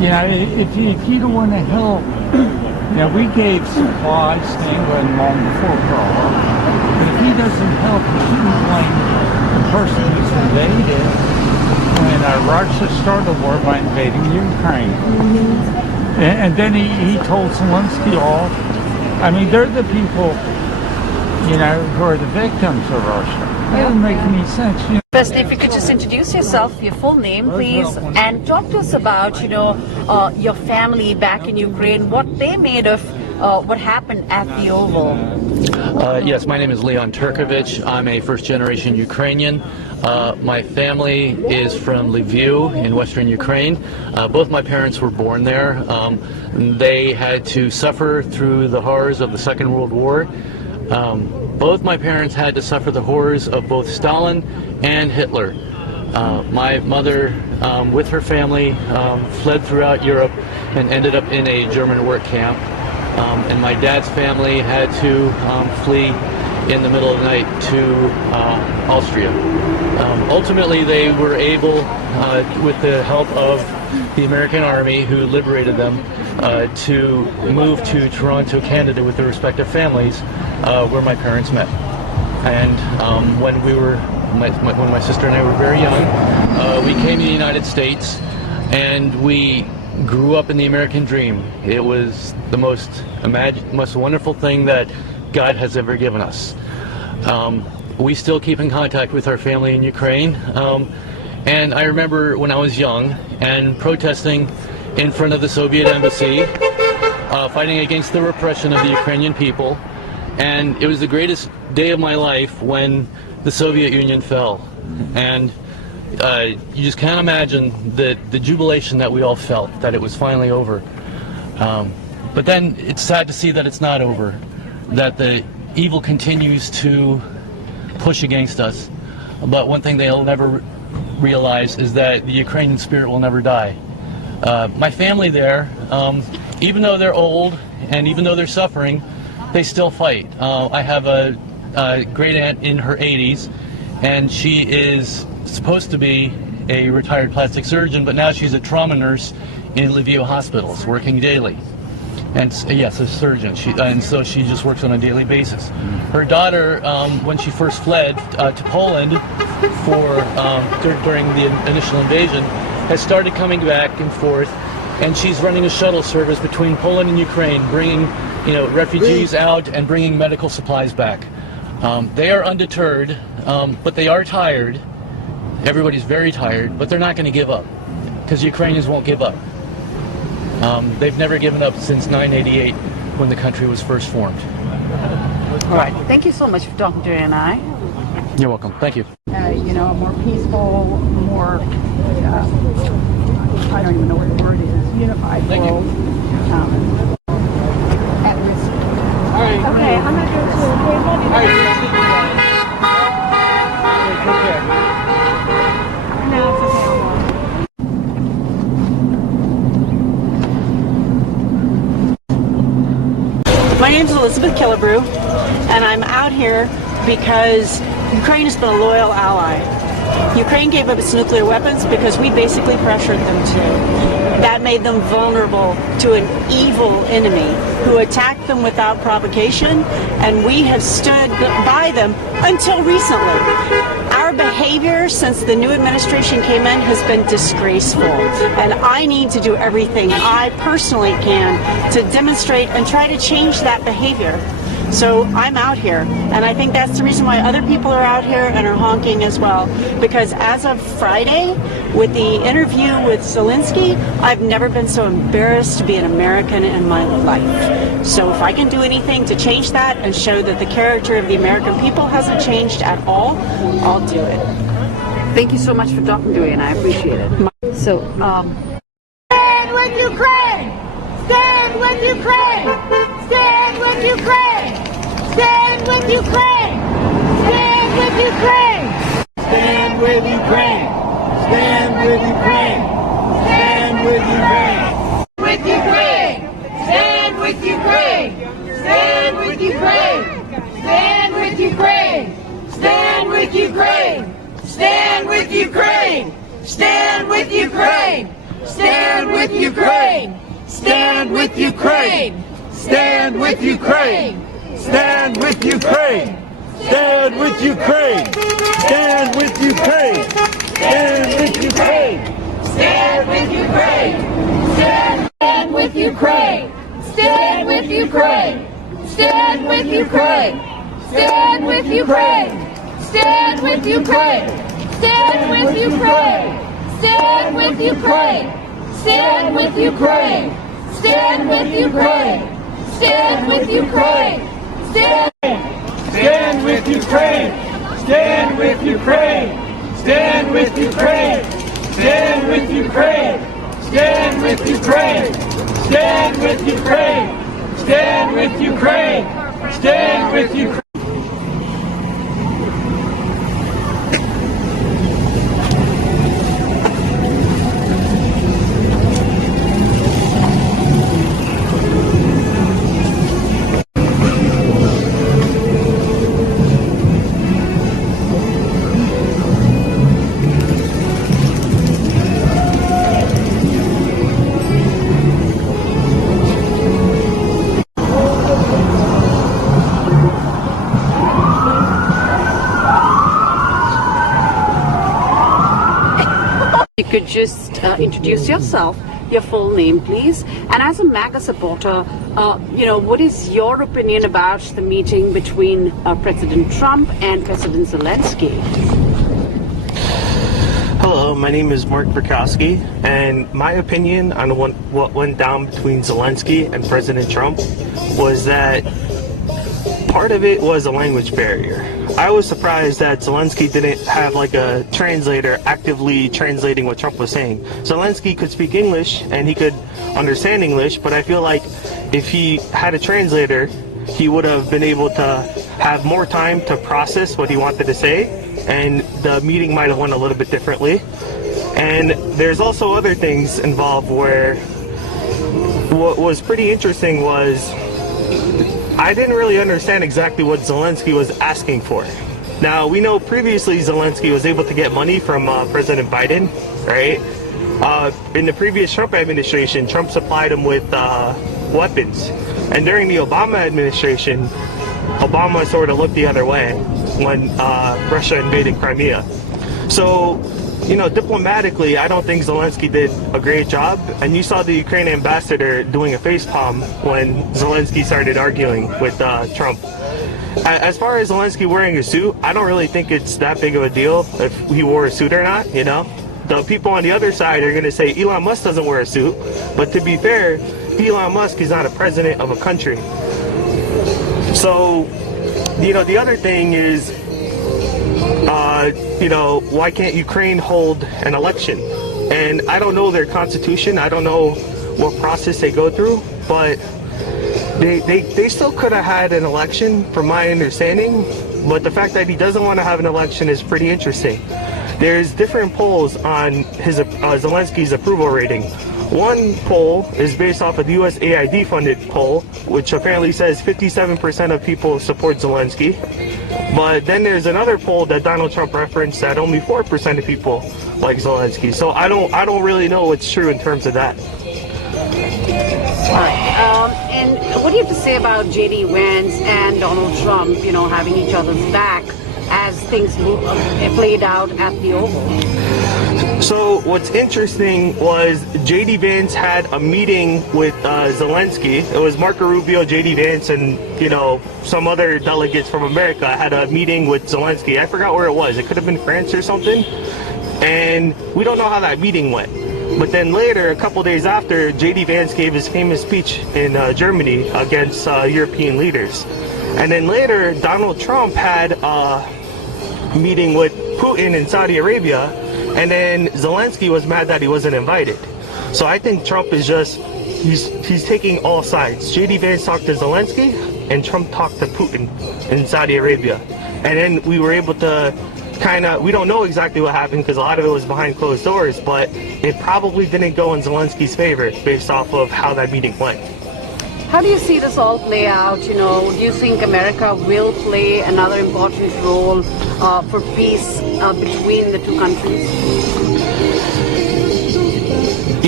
you know, if you don't want to help, you know, we gave supplies to England long before Pearl Harbor. But if he doesn't help, he shouldn't blame the person who's invaded when Russia started the war by invading Ukraine. And then he told Zelensky off. I mean, they're the people, you know, who are the victims of Russia. It doesn't make any sense. You know? Firstly, if you could just introduce yourself, your full name, please, and talk to us about, you know, your family back in Ukraine, what they made of what happened at the Oval. Yes, my name is Leon Turkovich. I'm a first-generation Ukrainian. My family is from Lviv in western Ukraine. Both my parents were born there. They had to suffer through the horrors of the Second World War. Both my parents had to suffer the horrors of both Stalin and Hitler. My mother, with her family, fled throughout Europe and ended up in a German work camp. And my dad's family had to flee in the middle of the night to Austria. Ultimately, they were able, with the help of the American Army, who liberated them, to move to Toronto, Canada, with their respective families, where my parents met. And when my sister and I were very young, we came to the United States, and we grew up in the American dream. It was the most wonderful thing that God has ever given us. We still keep in contact with our family in Ukraine, and I remember when I was young and protesting in front of the Soviet embassy, fighting against the repression of the Ukrainian people, and it was the greatest day of my life when the Soviet Union fell. And you just can't imagine the jubilation that we all felt, that it was finally over. But then it's sad to see that it's not over, that the evil continues to push against us. But one thing they'll never realize is that the Ukrainian spirit will never die. My family there, even though they're old and even though they're suffering, they still fight. I have a great aunt in her 80s, and she is supposed to be a retired plastic surgeon, but now she's a trauma nurse in Lviv hospitals, working daily. And yes, a surgeon. And so she just works on a daily basis. Her daughter, when she first fled to Poland during the initial invasion, has started coming back and forth, and she's running a shuttle service between Poland and Ukraine, bringing refugees out and bringing medical supplies back. They are undeterred, but they are tired. Everybody's very tired, but they're not going to give up, because Ukrainians won't give up. They've never given up since 988, when the country was first formed. All right. Thank you so much for talking to you and I. You're welcome. Thank you. You know, a more peaceful, more, I don't even know what the word is, unified world. At risk. All right. Okay, I'm not going to. All right. Take care. No, it's okay. My name's Elizabeth Killebrew, and I'm out here because Ukraine has been a loyal ally. Ukraine gave up its nuclear weapons because we basically pressured them to. That made them vulnerable to an evil enemy who attacked them without provocation, and we have stood by them until recently. Our behavior since the new administration came in has been disgraceful, and I need to do everything I personally can to demonstrate and try to change that behavior. So I'm out here, and I think that's the reason why other people are out here and are honking as well, because as of Friday, with the interview with Zelensky, I've never been so embarrassed to be an American in my life. So if I can do anything to change that and show that the character of the American people hasn't changed at all, I'll do it. Thank you so much for talking to me, and I appreciate it. So, Stand with Ukraine! Stand with Ukraine! Stand with Ukraine! Stand with Ukraine! Stand with Ukraine! Stand with Ukraine! Stand with Ukraine! Stand with Ukraine! With Ukraine! Stand with Ukraine! Stand with Ukraine! Stand with Ukraine! Stand with Ukraine! Stand with Ukraine! Stand with Ukraine! Stand with Ukraine! Stand with Ukraine! Stand with Ukraine! Stand with Ukraine! Stand with Ukraine! Stand with Ukraine! Stand with Ukraine! Stand with Ukraine! Stand with Ukraine! Stand with Ukraine! Stand with Ukraine! Stand with Ukraine! Stand with Ukraine! Stand with Ukraine! Stand with Ukraine! Stand with Ukraine! Stand with Ukraine! Stand with Ukraine! Stand with Ukraine! Stand with Ukraine! Stand with Ukraine! Stand with Ukraine! Stand with Ukraine! Stand with Ukraine! Stand with Ukraine! Stand with Ukraine! You could just introduce yourself, your full name, please. And as a MAGA supporter, what is your opinion about the meeting between President Trump and President Zelensky? Hello, my name is Mark Bukowski, and my opinion on what went down between Zelensky and President Trump was that part of it was a language barrier. I was surprised that Zelensky didn't have like a translator actively translating what Trump was saying. Zelensky could speak English and he could understand English, but I feel like if he had a translator, he would have been able to have more time to process what he wanted to say, and the meeting might have went a little bit differently. And there's also other things involved where what was pretty interesting was I didn't really understand exactly what Zelensky was asking for. Now, we know previously Zelensky was able to get money from President Biden, right? In the previous Trump administration, Trump supplied him with weapons. And during the Obama administration, Obama sort of looked the other way when Russia invaded Crimea. So, diplomatically, I don't think Zelensky did a great job. And you saw the Ukraine ambassador doing a facepalm when Zelensky started arguing with Trump. As far as Zelensky wearing a suit, I don't really think it's that big of a deal if he wore a suit or not, The people on the other side are going to say Elon Musk doesn't wear a suit. But to be fair, Elon Musk is not a president of a country. So, the other thing is, why can't Ukraine hold an election? And I don't know their constitution. I don't know what process they go through, but they still could have had an election, from my understanding. But the fact that he doesn't want to have an election is pretty interesting. There's different polls on his Zelensky's approval rating. One poll is based off of the USAID funded poll, which apparently says 57% of people support Zelensky. But then there's another poll that Donald Trump referenced that only 4% of people like Zelensky. So I don't really know what's true in terms of that. And what do you have to say about J.D. Vance and Donald Trump, having each other's back as things played out at the Oval? So what's interesting was J.D. Vance had a meeting with Zelensky. It was Marco Rubio, J.D. Vance, and some other delegates from America had a meeting with Zelensky. I forgot where it was. It could have been France or something. And we don't know how that meeting went. But then later, a couple days after, J.D. Vance gave his famous speech in Germany against European leaders. And then later, Donald Trump had a meeting with Putin in Saudi Arabia, and then Zelensky was mad that he wasn't invited. So I think Trump is he's taking all sides. J.D. Vance talked to Zelensky, and Trump talked to Putin in Saudi Arabia. And then we were able to we don't know exactly what happened because a lot of it was behind closed doors, but it probably didn't go in Zelensky's favor based off of how that meeting went. How do you see this all play out? Do you think America will play another important role for peace between the two countries?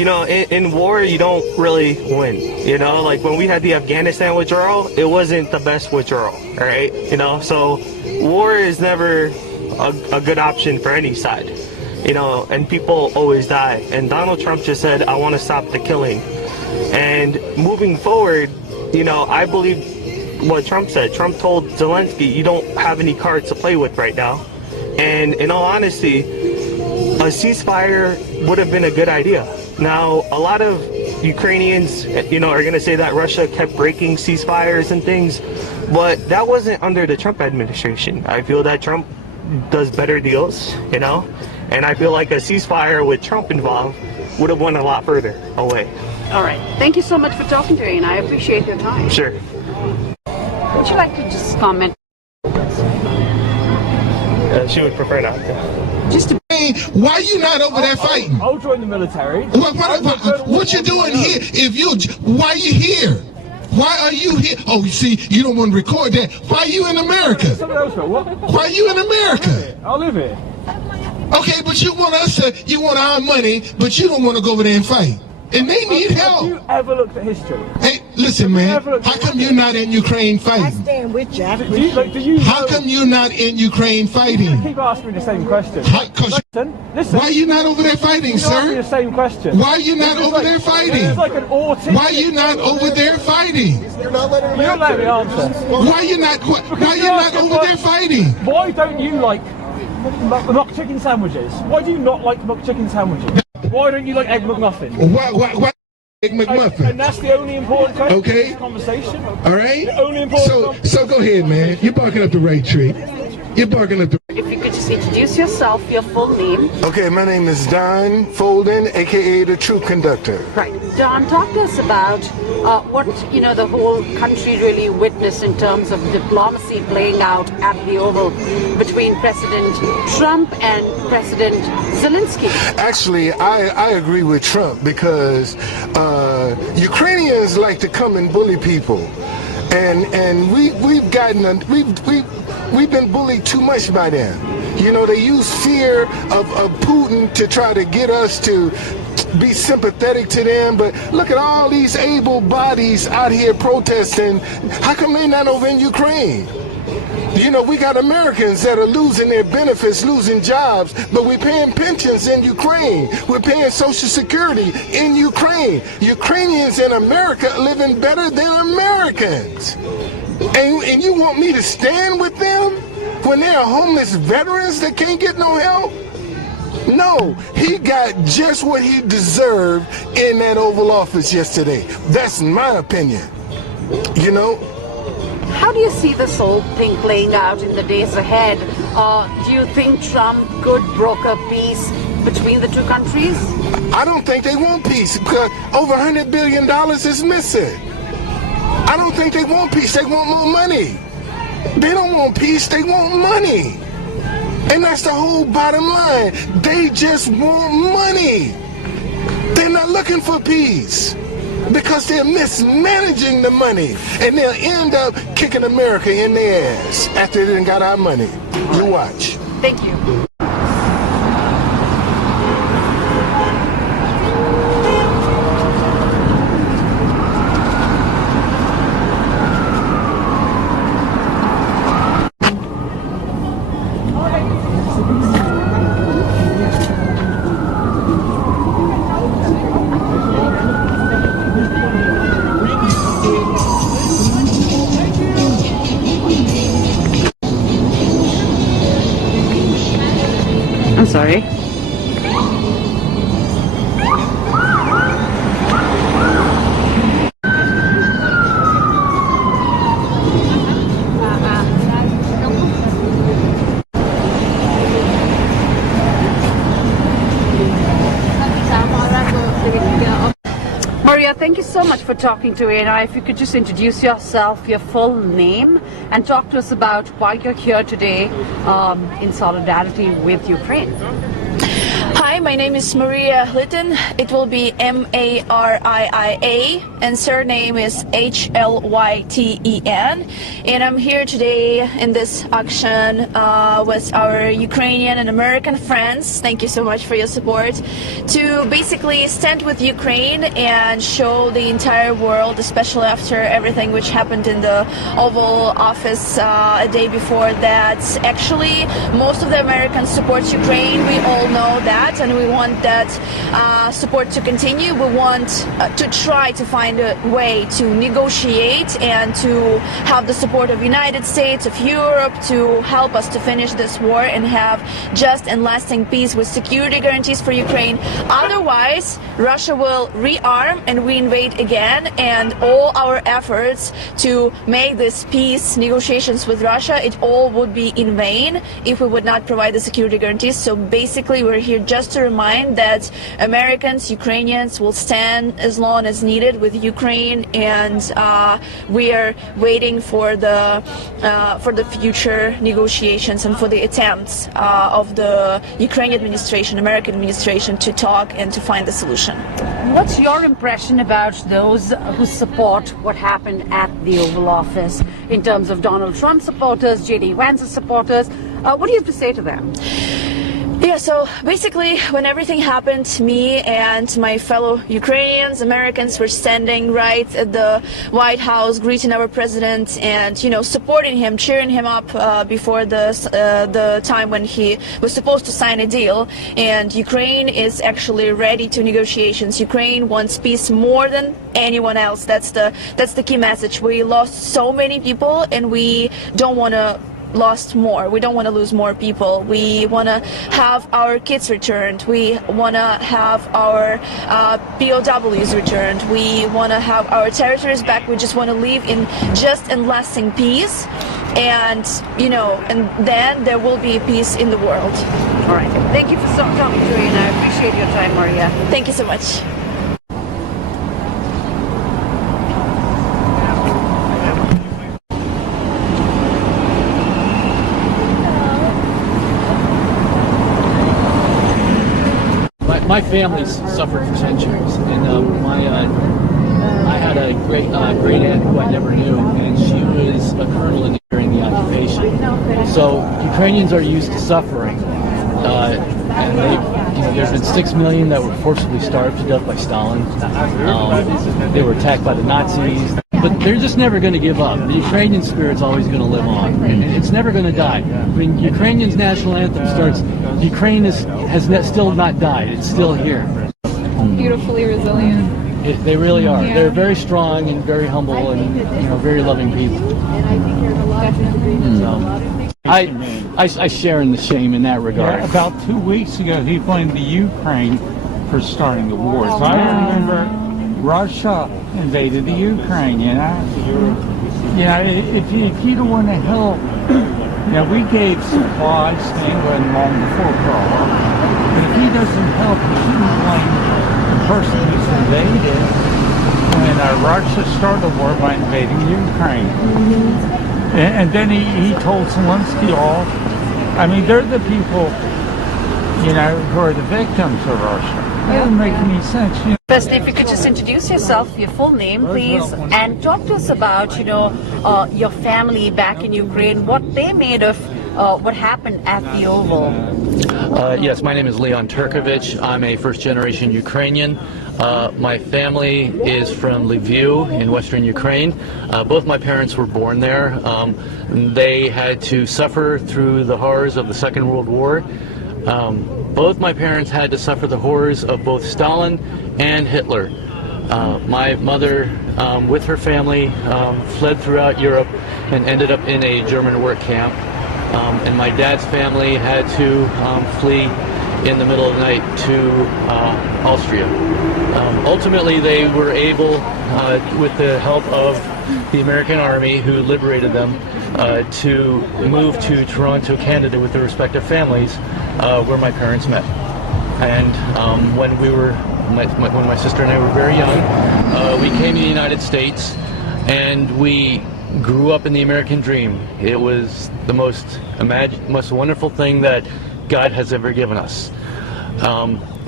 in war, you don't really win. Like when we had the Afghanistan withdrawal, it wasn't the best withdrawal, right? So war is never a good option for any side, and people always die. And Donald Trump just said, I want to stop the killing. And moving forward, I believe what Trump said. Trump told Zelensky, you don't have any cards to play with right now. And in all honesty, a ceasefire would have been a good idea. Now, a lot of Ukrainians, are going to say that Russia kept breaking ceasefires and things, but that wasn't under the Trump administration. I feel that Trump does better deals, and I feel like a ceasefire with Trump involved would have went a lot further away. All right. Thank you so much for talking to me, and I appreciate your time. Sure. Would you like to just comment? She would prefer not to. Just to why you not over there fighting? I'll join the military. What you doing here? Why you here? Why are you here? Oh, you see, you don't want to record that. Why are you in America? Why are you in America? I'll live here. Okay, but you want our money, but you don't want to go over there and fight. And they need help. Have you ever looked at history? Hey, listen, man. How come you're not in Ukraine fighting? I stand with you. How come you're not in Ukraine fighting? You keep asking me the same question. Listen. Why are you not over there fighting, sir? Asking me the same question. Why are you not over there fighting? It's like an autistic. Why are you not over there fighting? You're not letting me answer. Why are you not over there fighting? Why don't you like mock chicken sandwiches? Why do you not like mock chicken sandwiches? Why don't you like Egg McMuffin? Why Egg McMuffin? And that's the only important question in this conversation. All right? The only important so go ahead, man. You're barking up the right tree. You're barking up the... If you could just introduce yourself, your full name. Okay, my name is Don Folden, a.k.a. the True Conductor. Right. Don, talk to us about what, the whole country really witnessed in terms of diplomacy playing out at the Oval between President Trump and President Zelensky. Actually, I agree with Trump because Ukrainians like to come and bully people. And we've been bullied too much by them. They use fear of Putin to try to get us to be sympathetic to them. But look at all these able bodies out here protesting. How come they're not over in Ukraine? We got Americans that are losing their benefits, losing jobs, but we're paying pensions in Ukraine. We're paying Social Security in Ukraine. Ukrainians in America are living better than Americans. And you want me to stand with them when they are homeless veterans that can't get no help? No, he got just what he deserved in that Oval Office yesterday. That's my opinion. How do you see this whole thing playing out in the days ahead? Do you think Trump could broker peace between the two countries? I don't think they want peace because over $100 billion is missing. I don't think they want peace. They want more money. They don't want peace. They want money. And that's the whole bottom line. They just want money. They're not looking for peace because they're mismanaging the money. And they'll end up kicking America in their ass after they done got our money. You watch. Thank you. I'm sorry. Maria, thank you so much for talking to me. Now, if you could just introduce yourself, your full name, and talk to us about why you're here today in solidarity with Ukraine. Hi, Hi, my name is Maria Hlitten. It will be Mariia, and surname is Hlyten. And I'm here today in this auction with our Ukrainian and American friends. Thank you so much for your support. To basically stand with Ukraine and show the entire world, especially after everything which happened in the Oval Office a day before that. Actually, most of the Americans support Ukraine. We all know that, and we want that support to continue. We want to try to find a way to negotiate and to have the support of United States, of Europe, to help us to finish this war and have just and lasting peace with security guarantees for Ukraine. Otherwise, Russia will rearm and reinvade again, and all our efforts to make this peace negotiations with Russia, it all would be in vain if we would not provide the security guarantees. So basically, we're here just to remind that Americans, Ukrainians will stand as long as needed with Ukraine, and we are waiting for the future negotiations and for the attempts of the Ukrainian administration, American administration, to talk and to find the solution. What's your impression about those who support what happened at the Oval Office in terms of Donald Trump supporters, J.D. Vance's supporters? What do you have to say to them? Yeah, so basically when everything happened, me and my fellow Ukrainians, Americans were standing right at the White House, greeting our president and, you know, supporting him, cheering him up before the time when he was supposed to sign a deal. And Ukraine is actually ready to negotiations. Ukraine wants peace more than anyone else. That's the key message. We lost so many people, and we don't want to lost more. We don't want to lose more people. We want to have our kids returned. We want to have our POWs returned. We want to have our territories back. We just want to live in just and lasting peace. And, you know, and then there will be peace in the world. All right. Thank you for talking to me, and I appreciate your time, Maria. Thank you so much. My family's suffered for centuries, and I had a great aunt who I never knew, and she was a colonel during the occupation. So Ukrainians are used to suffering, and there's been 6 million that were forcibly starved to death by Stalin. They were attacked by the Nazis, but they're just never going to give up. The Ukrainian spirit's always going to live on, and it's never going to die. When Ukrainian's national anthem starts, Ukraine has still not died. It's still here. Beautifully resilient. They really are. Yeah. They're very strong and very humble and, you know, very loving people. So I share in the shame in that regard. Yeah, about 2 weeks ago, he blamed the Ukraine for starting the wars. I remember Russia invaded the Ukraine, you know. You know, if you don't want to help, you know, we gave supplies to England long before Pearl Harbor. But if he doesn't help, he shouldn't blame the person who's invaded when Russia started the war by invading Ukraine. And then he told Zelensky off. I mean, they're the people, you know, who are the victims of Russia. That doesn't make any sense. You know? Firstly, if you could just introduce yourself, your full name, please, and talk to us about, you know, your family back in Ukraine, what they made of what happened at the Oval. Yes, my name is Leon Turkovich. I'm a first-generation Ukrainian. My family is from Lviv in western Ukraine. Both my parents were born there. They had to suffer through the horrors of the Second World War. Both my parents had to suffer the horrors of both Stalin and Hitler. My mother, with her family, fled throughout Europe and ended up in a German work camp. And my dad's family had to flee in the middle of the night to Austria. Ultimately, they were able, with the help of the American Army, who liberated them, to move to Toronto, Canada, with their respective families, where my parents met. And when my sister and I were very young, we came to the United States, and we grew up in the American dream. It was the most wonderful thing that God has ever given us.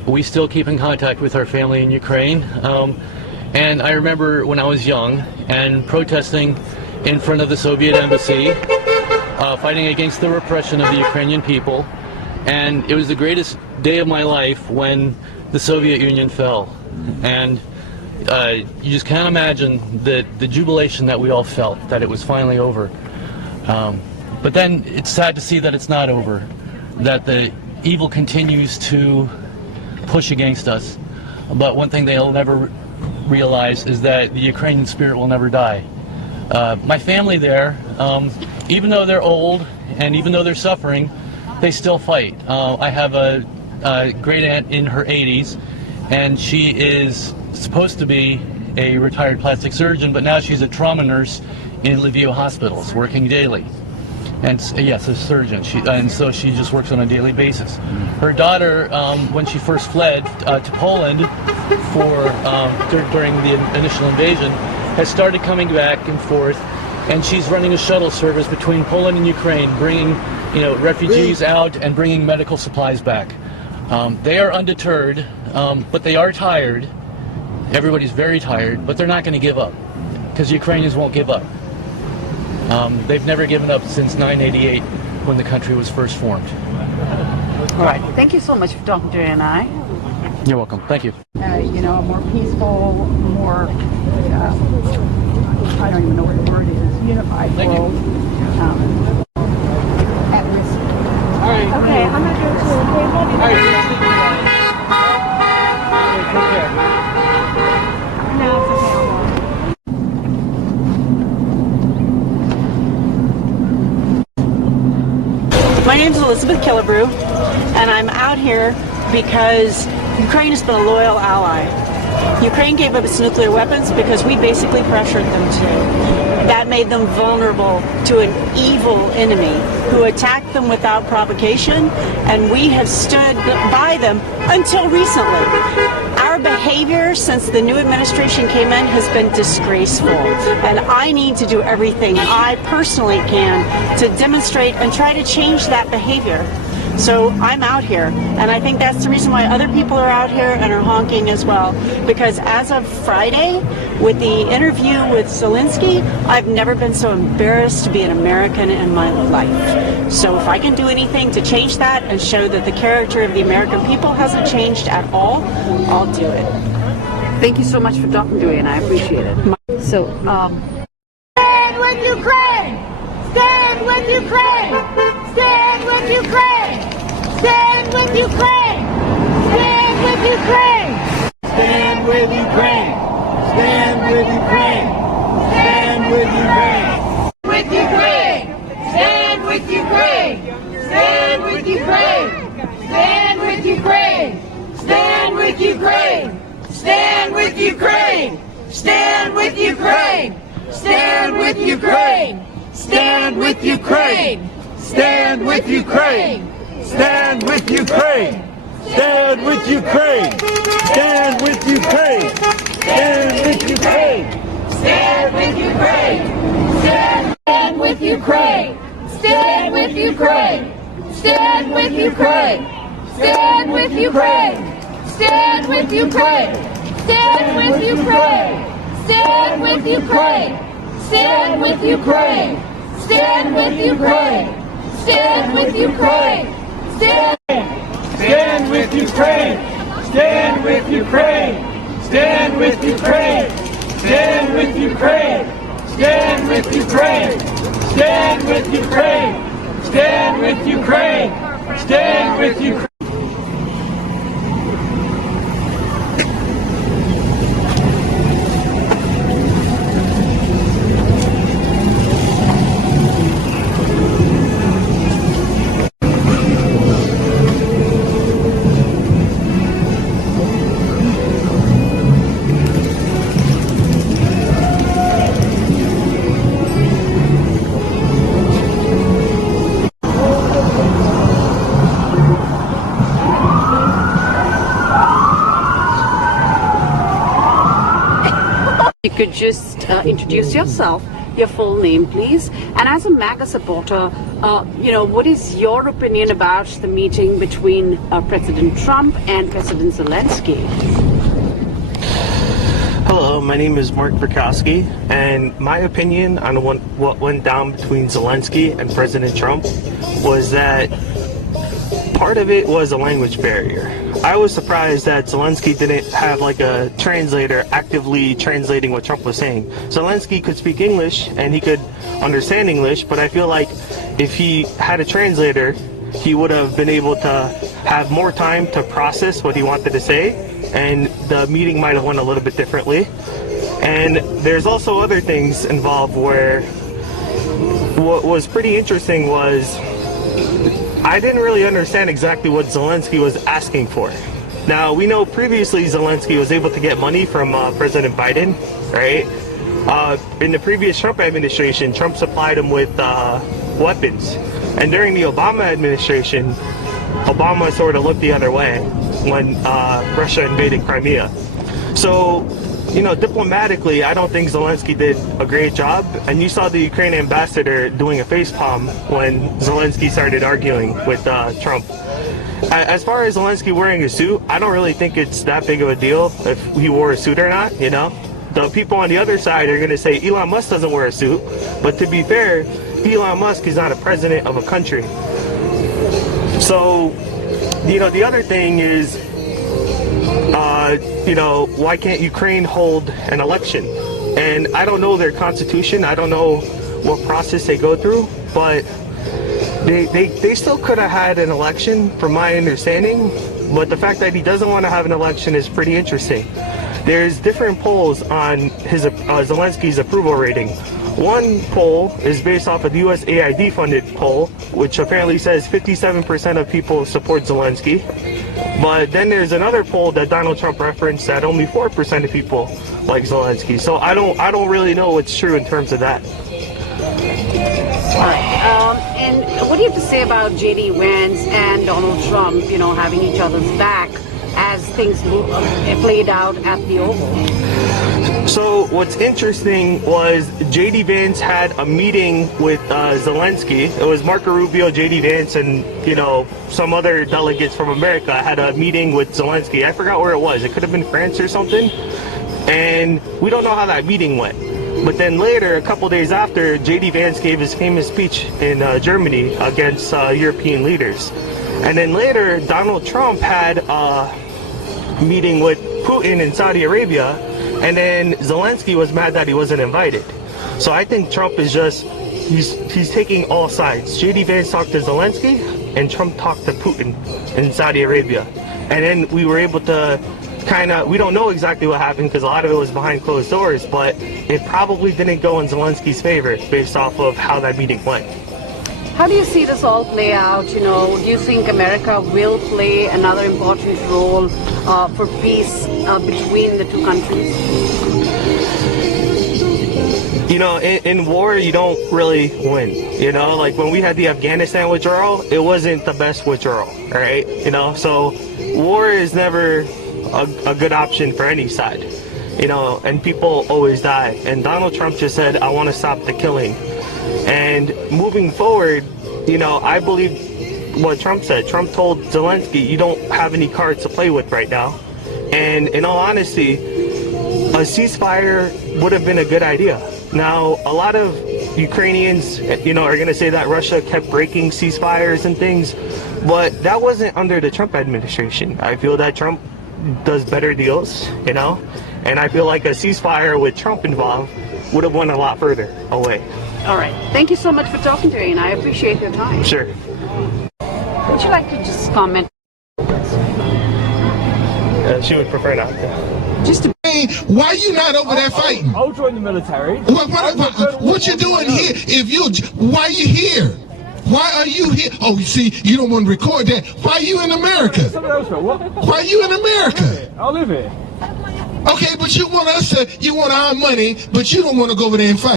we still keep in contact with our family in Ukraine. And I remember when I was young and protesting in front of the Soviet embassy, fighting against the repression of the Ukrainian people. And it was the greatest day of my life when the Soviet Union fell. And you just can't imagine the jubilation that we all felt, that it was finally over. But then it's sad to see that it's not over, that the evil continues to push against us. But one thing they'll never realize is that the Ukrainian spirit will never die. My family there, even though they're old and even though they're suffering, they still fight. I have a great aunt in her 80s, and she is supposed to be a retired plastic surgeon, but now she's a trauma nurse in Lviv hospitals, working daily. And yes, a surgeon. And so she just works on a daily basis. Her daughter, when she first fled to Poland during the initial invasion, has started coming back and forth, and she's running a shuttle service between Poland and Ukraine, bringing refugees out and bringing medical supplies back. They are undeterred, but they are tired. Everybody's very tired, but they're not going to give up, because Ukrainians won't give up. They've never given up since 988, when the country was first formed. All right. Thank you so much for talking to you and I. You're welcome. Thank you. A more peaceful, more, I don't even know what the word is, unified world at risk. All right. Okay, I'm going to go to All right. Take care. No, it's okay. My name is Elizabeth Killebrew, and I'm out here because Ukraine has been a loyal ally. Ukraine gave up its nuclear weapons because we basically pressured them to. That made them vulnerable to an evil enemy who attacked them without provocation, and we have stood by them until recently. Our behavior since the new administration came in has been disgraceful, and I need to do everything I personally can to demonstrate and try to change that behavior. So I'm out here, and I think that's the reason why other people are out here and are honking as well, because as of Friday, with the interview with Zelensky, I've never been so embarrassed to be an American in my life. So if I can do anything to change that and show that the character of the American people hasn't changed at all, I'll do it. Thank you so much for talking to me, and I appreciate it. So, Stand with Ukraine! Stand with Ukraine! Stand with Ukraine! Stand with Ukraine! Stand with Ukraine! Stand with Ukraine! Stand with Ukraine! Stand with Ukraine! With Ukraine! Stand with Ukraine! Stand with Ukraine! Stand with Ukraine! Stand with Ukraine! Stand with Ukraine! Stand with Ukraine! Stand with Ukraine! Stand with Ukraine! Stand with Ukraine! Stand with Ukraine! Stand with Ukraine! Stand with Ukraine! Stand with Ukraine! Stand with Ukraine! Stand with Ukraine! Stand with Ukraine! Stand with Ukraine! Stand with Ukraine! Stand with Ukraine! Stand with Ukraine! Stand with Ukraine! Stand with Ukraine! Stand with Ukraine! Stand with Ukraine! Stand with Ukraine! Stand with Ukraine! Stand with Ukraine! Stand with Ukraine! Stand with Ukraine! Stand with Ukraine! Stand with Ukraine! Stand with Ukraine! you could just introduce yourself, your full name, please. And as a MAGA supporter, what is your opinion about the meeting between President Trump and President Zelensky? Hello, my name is Mark Verkowski, and my opinion on what went down between Zelensky and President Trump was that part of it was a language barrier. I was surprised that Zelensky didn't have like a translator actively translating what Trump was saying. Zelensky could speak English and he could understand English, but I feel like if he had a translator, he would have been able to have more time to process what he wanted to say, and the meeting might have went a little bit differently. And there's also other things involved where what was pretty interesting was I didn't really understand exactly what Zelensky was asking for. Now, we know previously Zelensky was able to get money from President Biden, right? In the previous Trump administration, Trump supplied him with weapons. And during the Obama administration, Obama sort of looked the other way when Russia invaded Crimea. So, diplomatically, I don't think Zelensky did a great job. And you saw the Ukrainian ambassador doing a facepalm when Zelensky started arguing with Trump. As far as Zelensky wearing a suit, I don't really think it's that big of a deal if he wore a suit or not, The people on the other side are going to say Elon Musk doesn't wear a suit. But to be fair, Elon Musk is not a president of a country. So, the other thing is, why can't Ukraine hold an election? And I don't know their constitution. I don't know what process they go through, but they still could have had an election, from my understanding. But the fact that he doesn't want to have an election is pretty interesting. There's different polls on his Zelensky's approval rating. One poll is based off of the USAID funded poll, which apparently says 57% of people support Zelensky. But then there's another poll that Donald Trump referenced that only 4% of people like Zelensky. So I don't really know what's true in terms of that. All right. And what do you have to say about J.D. Vance and Donald Trump, having each other's back as things played out at the Oval? So what's interesting was J.D. Vance had a meeting with Zelensky. It was Marco Rubio, J.D. Vance, and some other delegates from America had a meeting with Zelensky. I forgot where it was. It could have been France or something. And we don't know how that meeting went. But then later, a couple days after, J.D. Vance gave his famous speech in Germany against European leaders. And then later, Donald Trump had a meeting with Putin in Saudi Arabia, and then Zelensky was mad that he wasn't invited. So I think Trump is he's taking all sides. J.D. Vance talked to Zelensky, and Trump talked to Putin in Saudi Arabia. And then we were able to we don't know exactly what happened because a lot of it was behind closed doors, but it probably didn't go in Zelensky's favor based off of how that meeting went. How do you see this all play out? Do you think America will play another important role for peace between the two countries? In war, you don't really win. Like when we had the Afghanistan withdrawal, it wasn't the best withdrawal, right? So war is never a good option for any side, and people always die. And Donald Trump just said, I want to stop the killing. And moving forward, I believe what Trump said. Trump told Zelensky, you don't have any cards to play with right now. And in all honesty, a ceasefire would have been a good idea. Now, a lot of Ukrainians, are going to say that Russia kept breaking ceasefires and things, but that wasn't under the Trump administration. I feel that Trump does better deals, and I feel like a ceasefire with Trump involved would have went a lot further away. All right. Thank you so much for talking to me, and I appreciate your time. Sure. Would you like to just comment? She would prefer not to. Just to Why are you not over there fighting? I'll join the military. What you doing here? Why are you here? Why are you here? Oh, you see, you don't want to record that. Why are you in America? Why are you in America? I'll live here. Okay, but you want our money, but you don't want to go over there and fight.